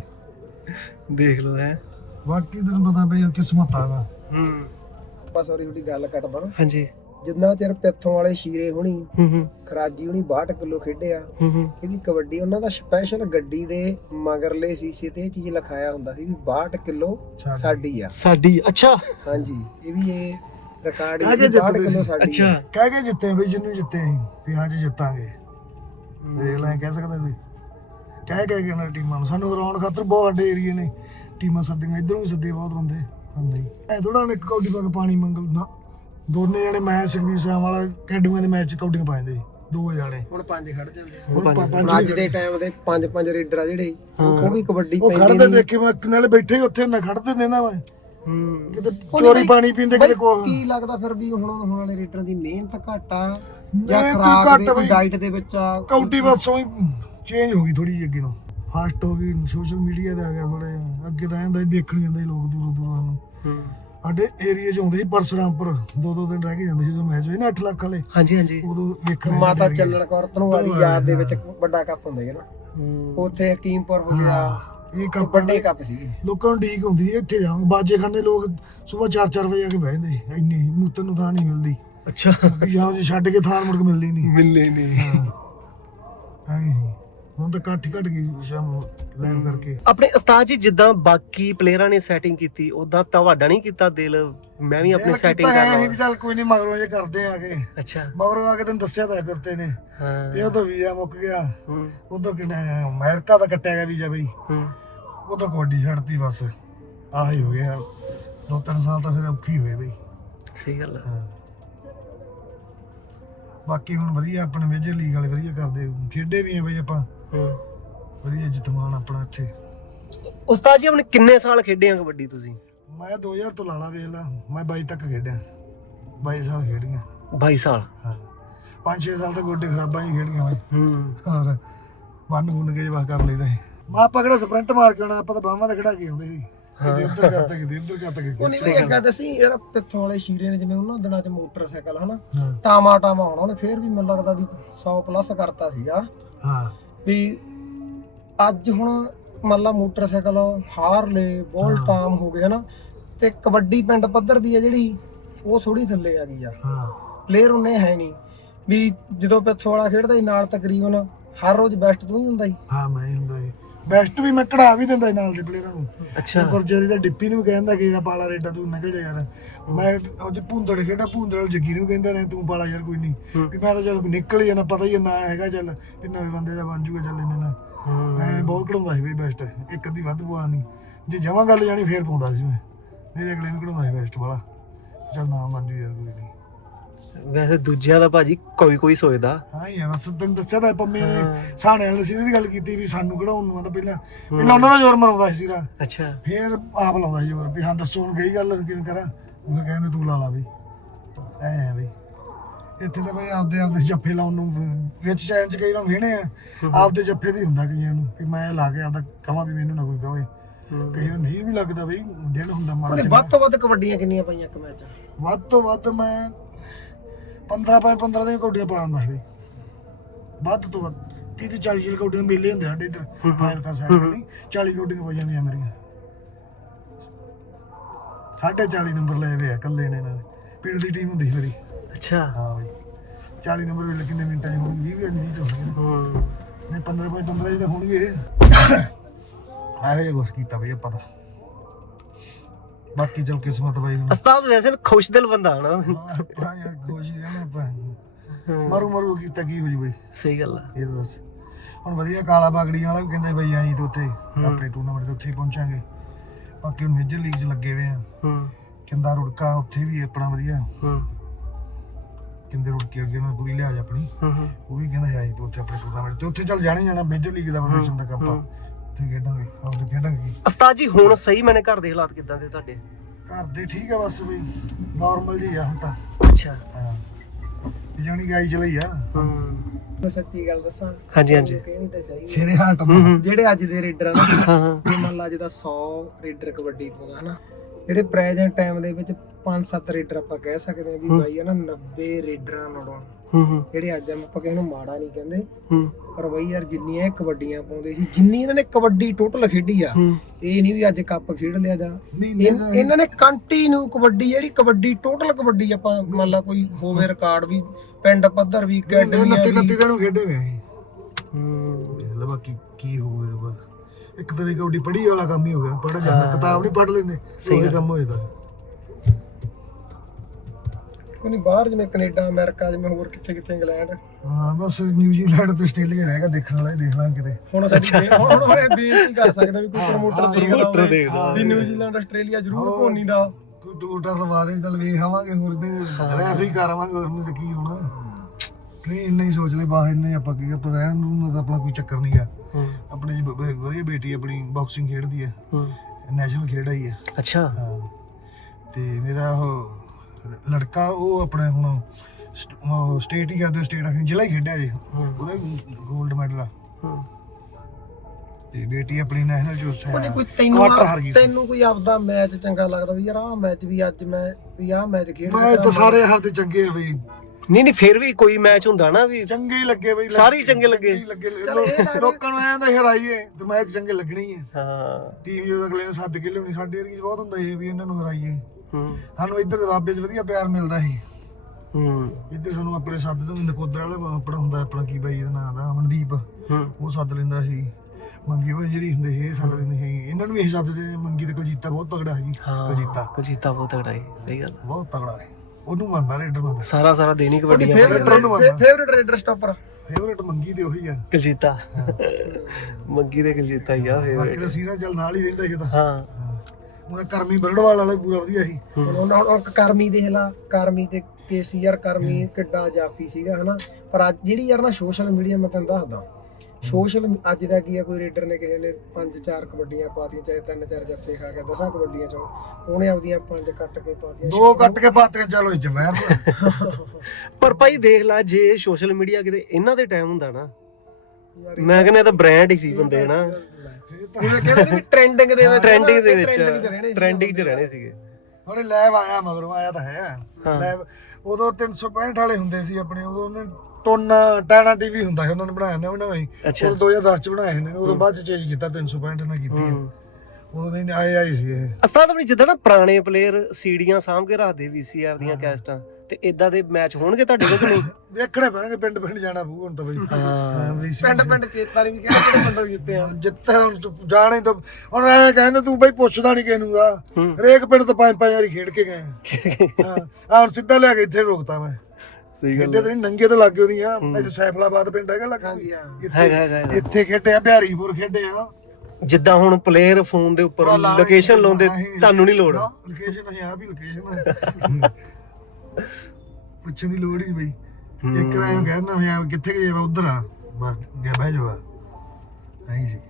Speaker 2: ਦੇਖ ਲਓ ਹੈ
Speaker 5: ਬਾਕੀ ਤੈਨੂੰ ਪਤਾ ਬਈ ਕਿਸਮਤ ਆ ਦਾ।
Speaker 2: ਹੂੰ
Speaker 1: ਬਸ ਸੌਰੀ ਤੁਹਾਡੀ ਗੱਲ ਕੱਟਦਾ।
Speaker 2: ਹਾਂਜੀ
Speaker 1: ਜਿੰਨਾ ਚਿਰ ਪਿੱਥੋਂ ਵਾਲੇ ਸ਼ੀਰੇ ਹੁਣੀ
Speaker 2: ਹੂੰ ਹੂੰ
Speaker 1: ਖਰਾਜੀ ਹੁਣੀ ਬਾਹਠ ਕਿਲੋ ਖੇਡਿਆ।
Speaker 2: ਹੂੰ ਹੂੰ
Speaker 1: ਇਹ ਵੀ ਕਬੱਡੀ ਉਹਨਾਂ ਦਾ ਸਪੈਸ਼ਲ ਗੱਡੀ ਦੇ ਮਗਰਲੇ ਸੀਸੇ ਤੇ ਇਹ ਚੀਜ਼ ਲਿਖਾਇਆ ਹੁੰਦਾ ਸੀ ਵੀ ਬਾਹਠ ਕਿਲੋ ਸਾਡੀ ਆ।
Speaker 2: ਸਾਡੀ ਅੱਛਾ
Speaker 1: ਹਾਂਜੀ ਇਹ ਵੀ ਇਹ ਰਿਕਾਰਡ
Speaker 5: ਕਹਿ ਕੇ
Speaker 1: ਹੀ ਬਾਹਠ
Speaker 5: ਜਿੱਤਦੇ
Speaker 1: ਕਿਲੋ
Speaker 5: ਸੀ।
Speaker 1: ਸਾਡੀ
Speaker 2: ਅੱਛਾ
Speaker 1: ਆ।
Speaker 5: ਕਹਿ ਕੇ ਜਿੱਤੇ ਬਈ ਜਿੰਨੂੰ ਜਿੱਤੇ ਅਸੀਂ ਵੀ ਅੱਜ ਜਿੱਤਾਂਗੇ। ਦੇਖ ਲੈ ਕਹਿ ਸਕਦਾ ਵੀ ਕਹਿ ਕਹਿ ਕੇ ਨਾ ਟੀਮਾਂ ਨੂੰ ਸਾਨੂੰ ਹਰਾਉਣ ਖਾਤਰ ਬਹੁਤ ਵੱਡੇ ਏਰੀਏ ਨੇ ਟੀਮਾਂ ਸੱਦੀਆਂ ਇਧਰੋਂ ਵੀ ਸੱਦੇ ਬਹੁਤ ਬੰਦੇ ਪਰ ਨਹੀਂ ਐ ਥੋੜਾ ਇੱਕ ਕੌਡੀ ਪਾ ਕੇ ਪਾਣੀ ਮੰਗਲ ਨਾ। ਦੋਨੇ ਜਣੇ ਮੈਚ ਸੁਖਬੀਰ ਸਿੰਘ ਵਾਲਾ ਅਕੈਡਮੀਆਂ ਦੇ ਮੈਚ ਚ ਕੌਡੀਆਂ ਪਾ ਜਾਂਦੇ ਸੀ ਦੋ ਜਣੇ।
Speaker 1: ਹੁਣ ਪੰਜ ਖੜ ਜਾਂਦੇ ਆ।
Speaker 5: ਹੁਣ ਪਾ- ਪੰਜ
Speaker 1: ਹੁਣ ਅੱਜ
Speaker 5: ਵੀ
Speaker 1: ਦੇ ਟਾਈਮ ਦੇ ਪੰਜ ਪੰਜ ਰੇਡਰ ਆ ਜਿਹੜੇ ਉਹ ਵੀ ਕਬੱਡੀ
Speaker 5: ਉਹ
Speaker 1: ਪੈਂਦੀ
Speaker 5: ਖੜਦੇ
Speaker 1: ਨੀ।
Speaker 5: ਦੇਖੇ ਮੈਂ ਨਾਲੇ ਬੈਠੇ ਹੀ ਉੱਥੇ ਨਾ ਖੜਦੇ ਨੇ ਨਾ ਮੈਂ
Speaker 2: ਹੂੰ
Speaker 5: ਕਿਤੇ ਚੋਰੀ ਪਾਣੀ ਪੀਂਦੇ ਕਿਤੇ ਕੋ
Speaker 1: ਕੀ ਲੱਗਦਾ ਫਿਰ ਵੀ ਹੁਣ ਹੁਣ ਵਾਲੇ ਰੇਡਰਾਂ ਦੀ ਮਿਹਨਤ ਘੱਟ ਆ ਜਾਂ
Speaker 5: ਮਿਹਨਤ
Speaker 1: ਖਰਾਕ
Speaker 5: ਘੱਟ
Speaker 1: ਦੇ
Speaker 5: ਬਈ।
Speaker 1: ਡਾਈਟ ਦੇ ਵਿੱਚ ਆ?
Speaker 5: ਕੌਡੀ ਬਸ ਉਹੀ ਚੇਂਜ ਹੋ ਗਈ ਥੋੜੀ ਜਿਹੀ ਅੱਗੇ ਨੂੰ ਫਾਸਟ ਹੋ ਗਈ ਸੋਸ਼ਲ ਮੀਡੀਆ ਤੇ ਆ ਗਿਆ ਥੋੜਾ ਜਿਹਾ। ਅੱਗੇ ਤਾਂ ਐਂਦਾ ਦੇਖਣ ਜਾਂਦੇ ਸੀ ਲੋਕ ਦੂਰੋਂ ਦੂਰੋਂ ਨੂੰ
Speaker 2: ਹੂੰ
Speaker 5: ਸਾਡੇ ਏਰੀਆ 'ਚ ਆਉਂਦੇ ਸੀ ਪਰਸਰਾਮਪੁਰ ਦੋ ਦੋ ਦਿਨ ਰਹਿ ਕੇ ਜਾਂਦੇ ਸੀ ਜਦੋਂ ਮੈਚ ਹੋਏ ਨਾ ਅੱਠ ਲੱਖ ਵਾਲੇ
Speaker 2: ਹਾਂਜੀ ਹਾਂਜੀ
Speaker 5: ਉਦੋਂ ਵੇਖਣੇ
Speaker 1: ਮਾਤਾ ਚੱਲਣ ਕੌਰ ਧਨੋਆ ਦੀ ਯਾਦ ਦੇ ਵਿੱਚ ਵੱਡਾ ਕੱਪ ਹੁੰਦਾ ਹੈ ਨਾ।
Speaker 2: ਹੂੰ
Speaker 1: ਉੱਥੇ ਹਕੀਮਪੁਰ ਹੋ ਗਿਆ
Speaker 5: ਇਹ ਕੱਪ
Speaker 1: ਵੱਡੇ ਕੱਪ ਸੀਗੇ।
Speaker 5: ਲੋਕਾਂ ਨੂੰ ਡੀਕ ਹੁੰਦੀ ਹੈ ਇੱਥੇ ਜਾਵਾਂਗੇ ਬਾਜੇ ਖਾਨੇ ਲੋਕ ਸਵੇਰ ਚਾਰ ਚਾਰ ਵਜੇ ਆ ਕੇ ਬਹਿੰਦੇ ਇੰਨੀ ਮੂਤਰ ਨੂੰ ਥਾਂ ਨਹੀਂ ਮਿਲਦੀ।
Speaker 2: ਅੱਛਾ
Speaker 5: ਵੀ ਜਾਂ ਜੇ ਛੱਡ ਕੇ ਥਾਂ ਮੁੜ ਕੇ ਮਿਲਦੀ ਨਹੀਂ।
Speaker 2: ਮਿਲਨੇ ਨਹੀਂ
Speaker 5: ਐਂ ਹੁਣ ਤਾਂ ਘੱਟ ਹੀ ਘੱਟ ਗਈ ਸ਼ਾਮ ਲਾਈਵ ਕਰਕੇ।
Speaker 2: ਆਪਣੇ ਉਸਤਾਦ ਜੀ ਜਿੱਦਾਂ ਬਾਕੀ ਪਲੇਅਰਾਂ ਨੇ ਸੈਟਿੰਗ ਕੀਤੀ ਉਦਾਂ ਤੁਹਾਡਾ ਨਹੀਂ ਕੀਤਾ ਦਿਲ ਮੈਂ ਵੀ ਆਪਣੀ ਸੈਟਿੰਗ ਕਰ
Speaker 5: ਅਸੀਂ ਵੀ
Speaker 2: ਲਵਾਂ?
Speaker 5: ਚੱਲ ਕੋਈ ਨਹੀਂ ਮਗਰੋਂ ਇਹ ਕਰਦੇ ਆ ਕੇ
Speaker 2: ਅੱਛਾ
Speaker 5: ਮਗਰੋਂ ਆ ਕੇ ਤੈਨੂੰ ਦੱਸਿਆ ਤਾਂ ਫਿਰਤੇ ਨੇ
Speaker 2: ਹਾਂ
Speaker 5: ਇਹ ਉਧਰ ਵੀਜ਼ਾ ਮੁੱਕ ਗਿਆ
Speaker 2: ਹੂੰ
Speaker 5: ਉਧਰ ਕਿੰਨਾ ਅਮਰੀਕਾ ਦਾ ਕੱਟਿਆ ਗਿਆ ਵੀਜ਼ਾ ਬਈ
Speaker 2: ਹੂੰ
Speaker 5: ਉਧਰ ਕਬੱਡੀ ਛੱਡਤੀ ਬਸ ਆਹੀ ਹੋ ਗਿਆ ਦੋ ਤਿੰਨ ਸਾਲ ਤਾਂ ਫਿਰ ਔਖੀ ਹੋਏ ਬਈ।
Speaker 2: ਸਹੀ ਗੱਲ ਆ।
Speaker 5: ਹਾਂ ਬਾਕੀ ਹੁਣ ਵਧੀਆ ਆਪਣੇ ਮੇਜਰ ਲੀਗ ਵਾਲੇ ਵਧੀਆ ਕਰਦੇ ਖੇਡੇ ਵੀ ਆ ਬਈ ਆਪਾਂ
Speaker 2: ਹੂੰ
Speaker 5: ਵਧੀਆ ਜਿੱਤਮਾਨ ਆਪਣਾ ਇੱਥੇ।
Speaker 2: ਉਸਤਾਦ ਜੀ ਆਪਣੇ ਕਿੰਨੇ ਸਾਲ ਖੇਡੇ ਆ ਕਬੱਡੀ ਤੁਸੀਂ?
Speaker 5: ਮੈਂ ਦੋ ਹਜ਼ਾਰ ਤੋਂ ਲਾਲਾ ਵੇਖ ਲਾ ਮੈਂ ਬਾਈ ਤੱਕ ਖੇਡਿਆ ਬਾਈ ਸਾਲ ਖੇਡੀਆਂ।
Speaker 2: ਬਾਈ ਸਾਲ
Speaker 5: ਹਾਂ ਪੰਜ ਛੇ ਸਾਲ ਤਾਂ ਗੋਡੇ ਖਰਾਬਾਂ ਹੀ ਖੇਡੀਆਂ ਮੈਂ
Speaker 2: ਹੂੰ
Speaker 5: ਹੋਰ ਬੰਨ ਬੁੰਨ ਕੇ ਜਵਾ ਕਰ ਲਈਦਾ ਸੀ। ਮੈਂ ਆਪਾਂ ਕਿਹੜਾ ਸਪ੍ਰਿੰਟ ਮਾਰ ਕੇ ਆਉਣਾ ਆਪਾਂ ਤਾਂ ਬਾਹਾਂ ਤੇ ਖੜਾ ਕੇ ਆਉਂਦੇ ਸੀ ਕਿਤੇ ਇੱਧਰ ਕਰਤਾ ਕਿਤੇ ਇੱਧਰ ਕਰਤਾ
Speaker 1: ਉਹ
Speaker 5: ਕਿਤੇ
Speaker 1: ਨਹੀਂ ਅੱਗਾ ਦੱਸੀ ਯਾਰ ਪਿੱਥੋਂ ਵਾਲੇ ਸ਼ੀਰੇ ਨੇ ਜਿਵੇਂ ਉਹਨਾਂ ਦਿਨਾਂ 'ਚ ਮੋਟਰਸਾਈਕਲ ਹਨਾ
Speaker 5: ਹਾਂ
Speaker 1: ਟਾਮਾ ਟਾਮਾ ਹੋਣਾ ਉਹਨੇ ਫੇਰ ਵੀ ਮੈਨੂੰ ਲੱਗਦਾ ਵੀ ਸੌ ਪਲੱਸ ਕਰਤਾ ਸੀਗਾ
Speaker 5: ਹਾਂ
Speaker 1: ਵੀ ਅੱਜ ਹੁਣ ਮੰਨ ਲਾ ਮੋਟਰਸਾਈਕਲ ਹਾਰਲੇ ਬੋਲਟ ਆਮ ਹੋ ਗਏ ਹਨਾ ਤੇ ਕਬੱਡੀ ਪਿੰਡ ਪੱਧਰ ਦੀ ਆ ਜਿਹੜੀ ਉਹ ਥੋੜੀ ਥੱਲੇ ਆ ਗਈ ਆ।
Speaker 5: ਹਾਂ
Speaker 1: ਪਲੇਅਰ ਉਹਨੇ ਹੈ ਨਹੀਂ ਵੀ ਜਦੋਂ ਪਿੱਥੋਂ ਵਾਲਾ ਖੇਡਦਾ ਸੀ ਨਾਲ ਤਕਰੀਬਨ ਹਰ ਰੋਜ਼ ਬੈਸਟ ਤੂੰ ਹੀ ਹੁੰਦਾ ਸੀ।
Speaker 5: ਹਾਂ ਮੈਂ ਹੀ ਹੁੰਦਾ ਸੀ ਬੈਸਟ ਵੀ ਮੈਂ ਕਢਾ ਵੀ ਦਿੰਦਾ ਸੀ ਨਾਲ ਦੇ ਪਲੇਅਰਾਂ ਨੂੰ।
Speaker 2: ਅੱਛਾ
Speaker 5: ਗੁਰਜਰੀ ਦਾ ਡਿੱਪੀ ਨੂੰ ਕਹਿੰਦਾ ਕਿ ਨਾ ਪਾਲਾ ਰੇਡਾ ਤੂੰ ਨਿਕਲ ਜਾ ਯਾਰ। ਮੈਂ ਉਹਦੀ ਭੁੰਦੜ ਖੇਡਾ ਭੁੰਦੜ ਵਾਲ ਜੱਗੀ ਨੂੰ ਕਹਿੰਦਾ ਰਿਹਾ ਤੂੰ ਪਾਲਾ ਯਾਰ ਕੋਈ ਨਹੀਂ ਵੀ ਮੈਂ ਤਾਂ ਚੱਲ ਨਿਕਲ ਜਾਣਾ ਪਤਾ ਹੀ ਨਾ ਹੈਗਾ ਚੱਲ ਵੀ ਨਵੇਂ ਬੰਦੇ ਦਾ ਬਣ ਜੂਗਾ ਚੱਲ ਇੰਨੇ ਨਾਲ। ਮੈਂ ਬਹੁਤ ਕਢਾਉਂਦਾ ਸੀ ਬਈ ਬੈਸਟ, ਇੱਕ ਅੱਧੀ ਵੱਧ ਪਵਾ ਨਹੀਂ ਜੇ ਜਮਾਂ ਗੱਲ ਜਾਣੀ ਫੇਰ ਪਾਉਂਦਾ ਸੀ ਮੈਂ, ਨਹੀਂ ਅਗਲੇ ਨੂੰ ਕਢਾਉਂਦਾ ਸੀ ਬੈਸਟ ਵਾਲਾ ਚੱਲ ਨਾ ਬਣ ਜੂ ਯਾਰ ਕੋਈ ਨਹੀਂ।
Speaker 2: ਵੈਸੇ ਦੂਜਿਆਂ ਦਾ ਭਾਜੀ ਕੋਈ ਕੋਈ ਸੋਚਦਾ
Speaker 5: ਹਾਂ ਹੀ ਆ ਬਸ ਤੈਨੂੰ ਦੱਸਿਆ ਤਾਂ ਪੰਮੇ ਨੇ ਸਾਹਣੇ ਵਾਲੇ ਸੀ ਦੀ ਗੱਲ ਕੀਤੀ ਵੀ ਸਾਨੂੰ ਕਢਾਉਣ ਨੂੰ ਤਾਂ ਪਹਿਲਾਂ ਪਹਿਲਾਂ ਉਹਨਾਂ ਦਾ ਜ਼ੋਰ ਮਰਾਉਂਦਾ ਸੀ ਸੀਰਾ,
Speaker 2: ਅੱਛਾ
Speaker 5: ਫੇਰ ਆਪ ਲਾਉਂਦਾ ਸੀ ਜ਼ੋਰ ਵੀ ਹਾਂ ਦੱਸੋ ਹੁਣ ਗਈ ਗੱਲ ਕਿਵੇਂ ਕਰਾਂ। ਫਿਰ ਕਹਿੰਦੇ ਤੂੰ ਲਾ ਲਾ ਵੀ ਐ ਆ ਬਈ ਇੱਥੇ ਤਾਂ ਬਈ ਆਪਦੇ ਆਪਦੇ ਜੱਫੇ ਲਾਉਣ ਨੂੰ ਵਿੱਚ ਚੈਨ ਚ ਕਈ ਨੂੰ ਵੇਹਣੇ ਆ ਆਪਦੇ ਜੱਫੇ ਦੀ ਹੁੰਦਾ ਕਈਆਂ ਨੂੰ ਵੀ ਮੈਂ ਲਾ ਕੇ ਆਪਦਾ ਕਵਾਂ ਵੀ ਮੈਨੂੰ ਨਾ ਕੋਈ ਕਵੇ, ਕਈ ਨੂੰ ਨਹੀਂ ਵੀ ਲੱਗਦਾ ਬਈ ਦਿਨ ਹੁੰਦਾ ਮਾੜਾ ਚੰਗਾ।
Speaker 1: ਵੱਧ ਤੋਂ ਵੱਧ ਕਬੱਡੀਆਂ ਕਿੰਨੀਆਂ ਪਈਆਂ ਇੱਕ ਮੈਚ?
Speaker 5: ਵੱਧ ਤੋਂ ਵੱਧ ਮੈਂ ਪੰਦਰਾਂ ਪੰਜ ਪੰਦਰਾਂ ਦੀਆਂ ਕੌਡੀਆਂ ਪਾ ਦਿੰਦਾ ਸੀ ਵੱਧ ਤੋਂ ਵੱਧ। ਤੀਹ ਤੋਂ ਚਾਲੀ ਕੌਡੀਆਂ ਮੇਲੇ ਹੁੰਦੇ ਸਾਡੇ ਇੱਧਰ ਫਾਇਲਕਾ ਸਾਈਡ ਨਹੀਂ, ਚਾਲੀ ਕੌਡੀਆਂ ਪੈ ਜਾਂਦੀਆਂ ਮੇਰੀਆਂ। ਸਾਢੇ ਚਾਲੀ ਨੰਬਰ ਲਏ ਵੇ ਆ ਇਕੱਲੇ ਨੇ ਨਾਲ, ਪਿੰਡ ਦੀ ਟੀਮ ਹੁੰਦੀ ਸੀ ਮੇਰੀ।
Speaker 2: ਅੱਛਾ
Speaker 5: ਹਾਂ ਬਈ ਚਾਲੀ ਨੰਬਰ ਵੇਲੇ ਕਿੰਨੇ ਮਿੰਟਾਂ 'ਚ ਹੋਣਗੇ? ਵੀਹ ਵੀਹ ਚ ਹੋਣਗੇ
Speaker 2: ਹੂੰ
Speaker 5: ਨਹੀਂ ਪੰਦਰਾਂ ਪੰਜ ਪੰਦਰਾਂ ਚ ਤਾਂ ਹੋਣਗੇ। ਇਹੋ ਜਿਹਾ ਕੁਛ ਕੀਤਾ ਬਈ ਆਪਾਂ ਤਾਂ, ਬਾਕੀ ਚਲ ਕਿਸਮਤ ਬਾਈ ਹੁਣ।
Speaker 2: ਉਸਤਾਦ ਵੈਸੇ ਖੁਸ਼ ਦਿਲ ਬੰਦਾ ਹਨਾ।
Speaker 5: ਆਪਾਂ ਯਾਰ ਖੁਸ਼ ਹੀ ਰਹਿਣਾ ਆਪਾਂ, ਮਰੂ ਮਰੂ ਕੀਤਾ ਕੀ ਹੋ ਜੂ ਬਈ।
Speaker 2: ਸਹੀ ਗੱਲ ਆ।
Speaker 5: ਇਹ ਬਸ ਹੁਣ ਵਧੀਆ ਕਾਲਾ ਬਾਗੜੀ ਵਾਲਾ ਵੀ ਕਹਿੰਦੇ ਬਈ ਆਈ ਤੇ ਉੱਥੇ ਆਪਣੇ ਟੂਰਨਾਮੈਂਟ ਤੇ ਉੱਥੇ ਹੀ ਪਹੁੰਚਾਂਗੇ। ਬਾਕੀ ਹੁਣ ਮੇਜਰ ਲੀਗ 'ਚ ਲੱਗੇ ਹੋਏ ਆ,
Speaker 2: ਹੂੰ
Speaker 5: ਕਹਿੰਦਾ ਰੁੜਕਾ ਉੱਥੇ ਵੀ ਆਪਣਾ ਵਧੀਆ
Speaker 2: ਹੂੰ
Speaker 5: ਕਹਿੰਦੇ ਰੁੜਕੇ ਅੱਗੇ ਨਾਲ ਪੂਰੀ ਲਿਆ ਆਪਣੀ,
Speaker 2: ਹੂੰ
Speaker 5: ਉਹ ਵੀ ਕਹਿੰਦਾ ਆਈ ਤੇ ਉੱਥੇ ਆਪਣੇ ਟੂਰਨਾਮੈਂਟ ਤੇ ਉੱਥੇ ਚੱਲ ਜਾਣੇ ਜਾਣਾ ਮੇਜਰ ਲੀਗ ਦਾ ਪ੍ਰੋਫੈਸ਼ਨ ਤੱਕ ਆਪਾਂ ਉੱਥੇ ਖੇਡਾਂਗੇ ਆਪਦੇ ਖੇਡਾਂਗੇ।
Speaker 2: ਉਸਤਾਦ ਜੀ ਹੁਣ ਸਹੀ ਮੈਨੇ ਘਰ ਦੇ ਹਾਲਾਤ ਕਿੱਦਾਂ ਦੇ ਤੁਹਾਡੇ?
Speaker 5: ਘਰ ਦੇ ਠੀਕ ਆ ਬਸ ਬਈ ਨਾਰਮਲ ਜੀ ਆ ਹੁਣ ਤਾਂ।
Speaker 2: ਅੱਛਾ
Speaker 5: ਹਾਂ ਜਾਣੀ ਗਾਈ ਚਲਾਈ ਆ।
Speaker 2: ਹੂੰ
Speaker 1: ਮੈਂ ਸੱਚੀ ਗੱਲ ਦੱਸਾਂ,
Speaker 2: ਹਾਂਜੀ ਹਾਂਜੀ
Speaker 1: ਕਹਿਣੀ ਤਾਂ ਚਾਹੀਦੀ
Speaker 5: ਸ਼ੇਰੇ ਹਾਟ
Speaker 1: ਜਿਹੜੇ ਅੱਜ ਦੇ ਰੇਡਰ ਆ ਨਾ,
Speaker 2: ਹਾਂ ਹਾਂ
Speaker 1: ਜੇ ਮੰਨ ਲਾ ਅੱਜ ਦਾ ਸੌ ਰੇਡਰ ਕਬੱਡੀ ਪਾਉਂਦਾ ਹਨਾ, ਜਿਹੜੇ ਪ੍ਰੈਜ਼ੈਂਟ ਟਾਈਮ ਦੇ ਵਿੱਚ ਪੰਜ ਸੱਤ ਰੇਡਰ ਆਪਾਂ ਕਹਿ ਸਕਦੇ ਆ ਵੀ ਬਾਈ ਹਨਾ ਨੱਬੇ ਰੇਡਰਾਂ ਨਾਲੋਂ
Speaker 2: ਹੂੰ ਹੂੰ
Speaker 1: ਜਿਹੜੇ ਅੱਜ ਆਪਾਂ ਕਿਸੇ ਨੂੰ ਮਾੜਾ ਨਹੀਂ ਕਹਿੰਦੇ,
Speaker 2: ਹੂੰ
Speaker 1: ਪਰ ਬਈ ਯਾਰ ਜਿੰਨੀਆਂ ਇਹ ਕਬੱਡੀਆਂ ਪਾਉਂਦੇ ਸੀ, ਜਿੰਨੀ ਇਹਨਾਂ ਨੇ ਕਬੱਡੀ ਟੋਟਲ ਖੇਡੀ ਆ, ਇਹ ਨਹੀਂ ਵੀ ਅੱਜ ਕੱਪ ਖੇਡ ਲਿਆ ਜਾਂ ਇਹ- ਇਹਨਾਂ ਨੇ ਕੰਟੀਨਿਊ ਕਬੱਡੀ ਜਿਹੜੀ ਕਬੱਡੀ ਟੋਟਲ ਕਬੱਡੀ ਆਪਾਂ ਮੰਨ ਲਾ ਕੋਈ ਹੋਵੇ ਰਿਕਾਰਡ ਵੀ ਪਿੰਡ ਪੱਧਰ ਵੀ ਅਕੈਡਮੀਆਂ
Speaker 5: ਨੱਤੀ
Speaker 1: ਵੀ
Speaker 5: ਨੱਤੀ ਦਿਨ ਖੇਡੇ ਗਏ ਅਸੀਂ।
Speaker 2: ਹੂੰ
Speaker 5: ਦੇਖ ਲੈ ਬਾਕੀ ਕੀ ਹੋ ਗਿਆ ਬਸ ਇੱਕ ਤਰ੍ਹਾਂ ਦੀ ਕਬੱਡੀ ਪੜ੍ਹੀ ਵਾਲਾ ਕੰਮ ਹੀ ਹੋ ਗਿਆ। ਪੜ੍ਹ ਜਾਂਦਾ ਕਿਤਾਬ ਨਹੀਂ ਪੜ੍ਹ ਲੈਂਦੇ ਸਹੀ ਕੰਮ ਹੋ ਜਾਂਦਾ।
Speaker 1: ਕੋਈ ਨਹੀਂ ਬਾਹਰ ਜਿਵੇਂ ਕੈਨੇਡਾ ਅਮਰੀਕਾ ਜਿਵੇਂ ਹੋਰ ਕਿੱਥੇ ਕਿੱਥੇ ਇੰਗਲੈਂਡ
Speaker 5: ਹਾਂ ਬਸ ਨਿਊਜ਼ੀਲੈਂਡ ਤੇ ਆਸਟ੍ਰੇਲੀਆ ਰਹਿ ਗਿਆ ਦੇਖਣ ਵਾਲਾ, ਦੇਖ ਲਾਂ ਕਿਤੇ।
Speaker 1: ਹੁਣ ਸਾਡੀ ਬੇ- ਹੁਣ ਹੁਣ ਇਹ ਬੇਨਤੀ ਕਰ ਸਕਦਾ ਵੀ ਕੋਈ ਪ੍ਰਮੋਟਰ ਦੇਖ
Speaker 2: promoter
Speaker 1: ਲਾ
Speaker 2: ਦੇਖ ਲਾ।
Speaker 1: ਵੀ ਨਿਊਜ਼ੀਲੈਂਡ ਆਸਟ੍ਰੇਲੀਆ ਜ਼ਰੂਰ ਕੋਨੀ ਦਾ
Speaker 5: ਕੋਈ ਟੂਟਾ ਲਵਾ ਦੇ ਚੱਲ ਵੇਖ ਆਵਾਂਗੇ ਹੋਰ ਨੇ ਰੈਫਰੀ ਕਰ ਆਵਾਂਗੇ ਹੋਰ ਨੇ ਤੇ ਕੀ ਹੋਣਾ। ਨਹੀਂ ਇੰਨਾ ਹੀ ਸੋਚ ਲੈ ਬਾਹਰ ਇੰਨਾ ਹੀ ਆਪਾਂ ਕੀ ਆਪਾਂ ਰਹਿਣ ਨੂੰ ਤਾਂ ਆਪਣਾ ਕੋਈ ਚੱਕਰ ਨਹੀਂ ਆ। ਆਪਣੇ ਜੀ ਬ- ਬ- ਵਧੀਆ ਬੇਟੀ ਆਪਣੀ ਬਾਕਸਿੰਗ ਖੇਡਦੀ ਹੈ, ਨੈਸ਼ਨਲ ਖੇਡ ਆਈ ਹੈ।
Speaker 2: ਅੱਛਾ
Speaker 5: ਹਾਂ ਤੇ ਮੇਰਾ ਉਹ ਲੜਕਾ ਉਹ ਆਪਣੇ ਹੁਣ ਸਟੇਟ ਹੀ ਕਰਦੇ ਸਟੇਟ ਆ ਜ਼ਿਲ੍ਹਾ ਹੀ ਖੇਡਿਆ ਜੀ, ਉਹਦਾ 골ਡ ਮੈਡਲ ਆ। ਤੇ ਬੇਟੀ ਆਪਣੀ ਨੈਸ਼ਨਲ ਚ
Speaker 1: ਕੋਈ ਕੋਈ ਤੈਨੂੰ
Speaker 5: ਕੁਆਟਰ ਹਾਰ ਗਈ ਸੀ।
Speaker 1: ਤੈਨੂੰ ਕੋਈ ਆਪਦਾ ਮੈਚ ਚੰਗਾ ਲੱਗਦਾ ਵੀ ਯਾਰ ਆਹ ਮੈਚ ਵੀ ਅੱਜ ਮੈਂ ਵੀ ਆਹ ਮੈਚ ਖੇਡ
Speaker 5: ਮੈਂ ਤਾਂ ਸਾਰੇ ਹੱਥ ਚੰਗੇ ਆ ਬਈ,
Speaker 2: ਨਹੀਂ ਨਹੀਂ ਫਿਰ ਵੀ ਕੋਈ ਮੈਚ ਹੁੰਦਾ ਨਾ ਵੀ
Speaker 5: ਚੰਗੇ ਹੀ ਲੱਗੇ ਬਈ,
Speaker 2: ਸਾਰੇ ਹੀ ਚੰਗੇ ਲੱਗੇ।
Speaker 5: ਹੀ ਲੱਗੇ ਲੋਕਾਂ ਨੂੰ ਐਂ ਦਾ ਹਰਾਈਏ ਤੇ ਮੈਚ ਚੰਗੇ ਲੱਗਣੇ ਹੀ ਆ।
Speaker 2: ਹਾਂ
Speaker 5: ਟੀਮ ਜਦੋਂ ਅਗਲੇ ਨੇ ਸੱਦ ਕੇ ਲਿਆਉਣੀ, ਸਾਡੇ ਏਰੀਏ 'ਚ ਬਹੁਤ ਹੁੰਦਾ ਸੀ ਵੀ ਇਹਨਾਂ ਨੂੰ ਹਰਾਈਏ।
Speaker 2: ਹੂੰ
Speaker 5: ਸਾਨੂੰ ਇੱਧਰ ਦੇ ਬਾਬੇ 'ਚ ਵਧੀਆ ਪਿਆਰ ਮਿਲਦਾ ਸੀ।
Speaker 2: ਹੂੰ
Speaker 5: ਇੱਧਰ ਸਾਨੂੰ ਆਪਣੇ ਸੱਦ ਤੋਂ ਨਕੋਦਰ ਵਾਲਾ ਆਪਣਾ ਹੁੰਦਾ ਆਪਣਾ ਕੀ ਬਾਈ ਇਹਦਾ ਨਾਂ ਦਾ ਮਨਦੀਪ,
Speaker 2: ਹੂੰ
Speaker 5: ਉਹ ਸੱਦ ਲੈਂਦਾ ਸੀ। ਮੰਗੀ ਵੰਜਰੀ ਹੁੰਦੇ ਸੀ ਇਹ ਸੱਦ ਲੈਂਦੇ ਸੀ, ਇਹਨਾਂ ਨੂੰ ਵੀ ਇਹ ਸੱਦਦੇ ਸੀ। ਮੰਗੀ ਤੇ ਕੁਲਜੀਤਾ ਬਹੁਤ ਤਗੜਾ ਸੀ।
Speaker 2: ਹਾਂ
Speaker 5: ਕੁਲਜੀਤਾ
Speaker 2: ਕੁਲਜੀਤਾ ਬਹੁਤ ਤਗੜਾ ਹੈ, ਸਹੀ ਗੱਲ।
Speaker 5: ਬਹੁਤ ਤਗੜਾ ਹੈ, ਉਹਨੂੰ ਮੰਨਦਾ ਰੇਡਰ ਮੰਨਦਾ।
Speaker 2: ਸਾਰਾ ਸਾਰਾ ਦੇਣੀ ਕਬੱਡੀਆਂ
Speaker 1: ਫੇਵਰਿਟ ਰੇਡਰ ਸਟਾਪਰ
Speaker 5: ਫੇਵਰੇਟ ਮੰਗੀ ਤੇ ਉਹੀ ਆ।
Speaker 2: ਕੁਲਜੀਤਾ ਮੰਗੀ ਦੇ ਕੁਲਜੀਤਾ ਹੀ ਆ
Speaker 5: ਬਾਕੀ
Speaker 2: ਫੇਵਰੇਟ।
Speaker 5: ਤਾਂ ਸੀਰਾ ਚੱਲ ਨਾਲ ਹੀ ਰਹਿੰਦਾ ਸੀ ਉਹਦਾ।
Speaker 2: ਹਾਂ
Speaker 5: ਉਹਦਾ ਕਰਮੀ ਬਰੜਵਾਲ ਵਾਲਾ ਵੀ ਪੂਰਾ ਵਧੀਆ ਸੀ।
Speaker 1: ਹੁਣ ਹੁਣ ਕਰਮੀ ਦੇਖ ਲਾ, ਕਰਮੀ ਤੇ ਕੇਸੀਆਰ ਕਰਮੀ ਕਿੱਡਾ ਜਾਫੀ ਸੀਗਾ ਹਨਾ। ਪਰ ਅੱਜ ਜਿਹੜੀ ਯਾਰ ਨਾ ਸੋਸ਼ਲ ਮੀਡੀਆ ਮੈਂ ਤੈਨੂੰ ਦੱਸਦਾ, ਸੋਸ਼ਲ ਅੱਜ ਦਾ ਕੀ ਆ, ਕੋਈ ਰੇਡਰ ਨੇ ਕਿਸੇ ਨੇ ਪੰਜ ਚਾਰ ਕਬੱਡੀਆਂ ਪਾਤੀਆਂ, ਚਾਹੇ ਤਿੰਨ ਚਾਰ ਜੱਫੇ ਖਾ ਕੇ ਦਸਾਂ ਕਬੱਡੀਆਂ ਚੋਂ ਉਹਨੇ ਆਪਦੀਆਂ ਪੰਜ ਕੱਟ ਕੇ ਪਾਤੀਆਂ,
Speaker 5: ਦੋ ਕੱਟ ਕੇ ਪਾਤੀਆਂ, ਚਲੋ ਜਵੈਰ।
Speaker 2: ਪਰ ਭਾਈ ਦੇਖ ਲਾ ਜੇ ਸੋਸ਼ਲ ਮੀਡੀਆ ਕਿਤੇ ਇਹਨਾਂ ਦੇ ਟਾਈਮ ਹੁੰਦਾ ਨਾ, ਮੈਂ ਕਹਿੰਦਾ ਇਹ ਤਾਂ ਬ੍ਰਾਂਡ ਹੀ ਸੀ ਬੰਦੇ ਨਾ,
Speaker 1: ਜਿਵੇਂ ਕਹਿੰਦੇ ਵੀ ਟ੍ਰੈਂਡਿੰਗ ਦੇ ਵਿੱਚ
Speaker 2: ਟ੍ਰੈਂਡਿੰਗ ਦੇ ਵਿੱਚ
Speaker 1: ਰਹਿਣੇ
Speaker 2: ਟ੍ਰੈਂਡਿੰਗ 'ਚ ਰਹਿਣੇ ਸੀਗੇ।
Speaker 5: ਉਹਨੇ ਲੈਬ ਆਇਆ ਮਗਰੋਂ ਆਇਆ ਤਾਂ ਹੈ ਲੈਬ। ਉਦੋਂ ਤਿੰਨ ਸੌ ਪੈਂਹਠ ਵਾਲੇ ਹੁੰਦੇ ਸੀ ਆਪਣੇ, ਉਦੋਂ ਉਹਨੇ ਟੋਨਾ ਟੈਨਾ ਟੀਵੀ ਹੁੰਦਾ ਸੀ ਉਹਨਾਂ ਨੇ ਬਣਾਇਆ ਨਾ ਬਣਾਇਆ
Speaker 2: ਅੱਛਾ।
Speaker 5: ਉਹ ਦੋ ਹਜ਼ਾਰ ਦਸ ਚ ਬਣਾਏ ਨੇ, ਉਦੋਂ ਬਾਅਦ ਚ ਚੇਂਜ ਕੀਤਾ ਤਿੰਨ ਸੌ ਪੈਂਹਠ ਨਾਲ ਕੀਤੀ ਹੈ। ਉਦੋਂ ਨਹੀਂ ਆਏ ਆਏ ਸੀ ਇਹ।
Speaker 2: ਅਸਤਾਦ ਆਪਣੀ ਜਿੱਦਾਂ ਨਾ ਪੁਰਾਣੇ ਪਲੇਅਰ ਸੀਡੀਆਂ ਸਾਂਭ ਕੇ ਰੱਖਦੇ ਵੀਸੀਆਰ ਦੀਆਂ ਕੈਸਟਾਂ, ਤੇ ਇਦਾਂ ਦੇ ਮੈਚ ਹੋਣਗੇ ਤੁਹਾਡੇ ਕੋਲ ਕਿ ਨਹੀਂ?
Speaker 5: ਵੇਖਣੇ ਪੈਣਗੇ, ਪਿੰਡ ਪਿੰਡ ਜਾਣਾ ਪਊ ਹੁਣ ਤਾਂ ਬਈ। ਹਾਂ ਵੀ
Speaker 1: ਪਿੰਡ ਪਿੰਡ ਚੇਤਾ ਨਹੀਂ ਵੀ ਕਿਹੜੇ ਕਿਹੜੇ ਪਿੰਡੋਂ ਜਿੱਤੇ ਆ।
Speaker 5: ਜਿੱਤੇ ਹੁਣ ਤੂੰ ਜਾਣੇ ਤਾਂ ਹੁਣ ਐ ਕਹਿੰਦੇ ਤੂੰ ਬਈ ਪੁੱਛਦਾ ਨਹੀਂ ਕਿਹਨੂੰ ਆ, ਹਰੇਕ ਪਿੰਡ ਤੋਂ ਪੰਜ ਪੰਜ ਵਾਰੀ ਖੇਡ ਕੇ ਗਏ ਆ। ਹਾਂ ਆ ਹੁਣ ਸਿੱਧਾ ਲਿਆ ਕੇ ਇੱਥੇ ਰੋਕਤਾ ਮੈਂ।
Speaker 2: ਸਹੀ ਗੱਲ
Speaker 5: ਖੇਡੇ ਤੇ ਨੰਗੇ ਤੋਂ ਲੱਗੇ ਉਹਦੀਆਂ। ਇੱਥੇ ਸੈਫਲਾਬਾਦ ਪਿੰਡ ਹੈਗਾ ਲੱਗਾ,
Speaker 2: ਹੈਗਾ ਹੈਗਾ।
Speaker 5: ਇੱਥੇ ਖੇਡੇ ਆ, ਬਿਹਾਰੀਪੁਰ ਖੇਡੇ ਆ।
Speaker 2: ਜਿੱਦਾਂ ਹੁਣ ਪਲੇਅਰ ਫੋਨ ਦੇ ਉੱਪਰ ਲੋਕੇਸ਼ਨ ਲਾਉਂਦੇ, ਤੁਹਾਨੂੰ ਨਹੀਂ ਲੋੜ?
Speaker 5: ਲੋਕੇਸ਼ਨ ਅਸੀਂ ਆਪ ਹੀ ਲੋਕੇਸ਼ਨ ਪੁੱਛਣ ਦੀ ਲੋੜ ਹੀ ਨਹੀਂ ਬਈ। ਇੱਕ ਰਾਇ ਨੂੰ ਕਹਿਣਾ ਮੈਂ ਆ ਕਿੱਥੇ ਗਏ ਵਾ, ਉਧਰ ਆ ਬਸ ਗਿਆ ਬਹਿ ਜਾਵਾ ਆਈ ਸੀ।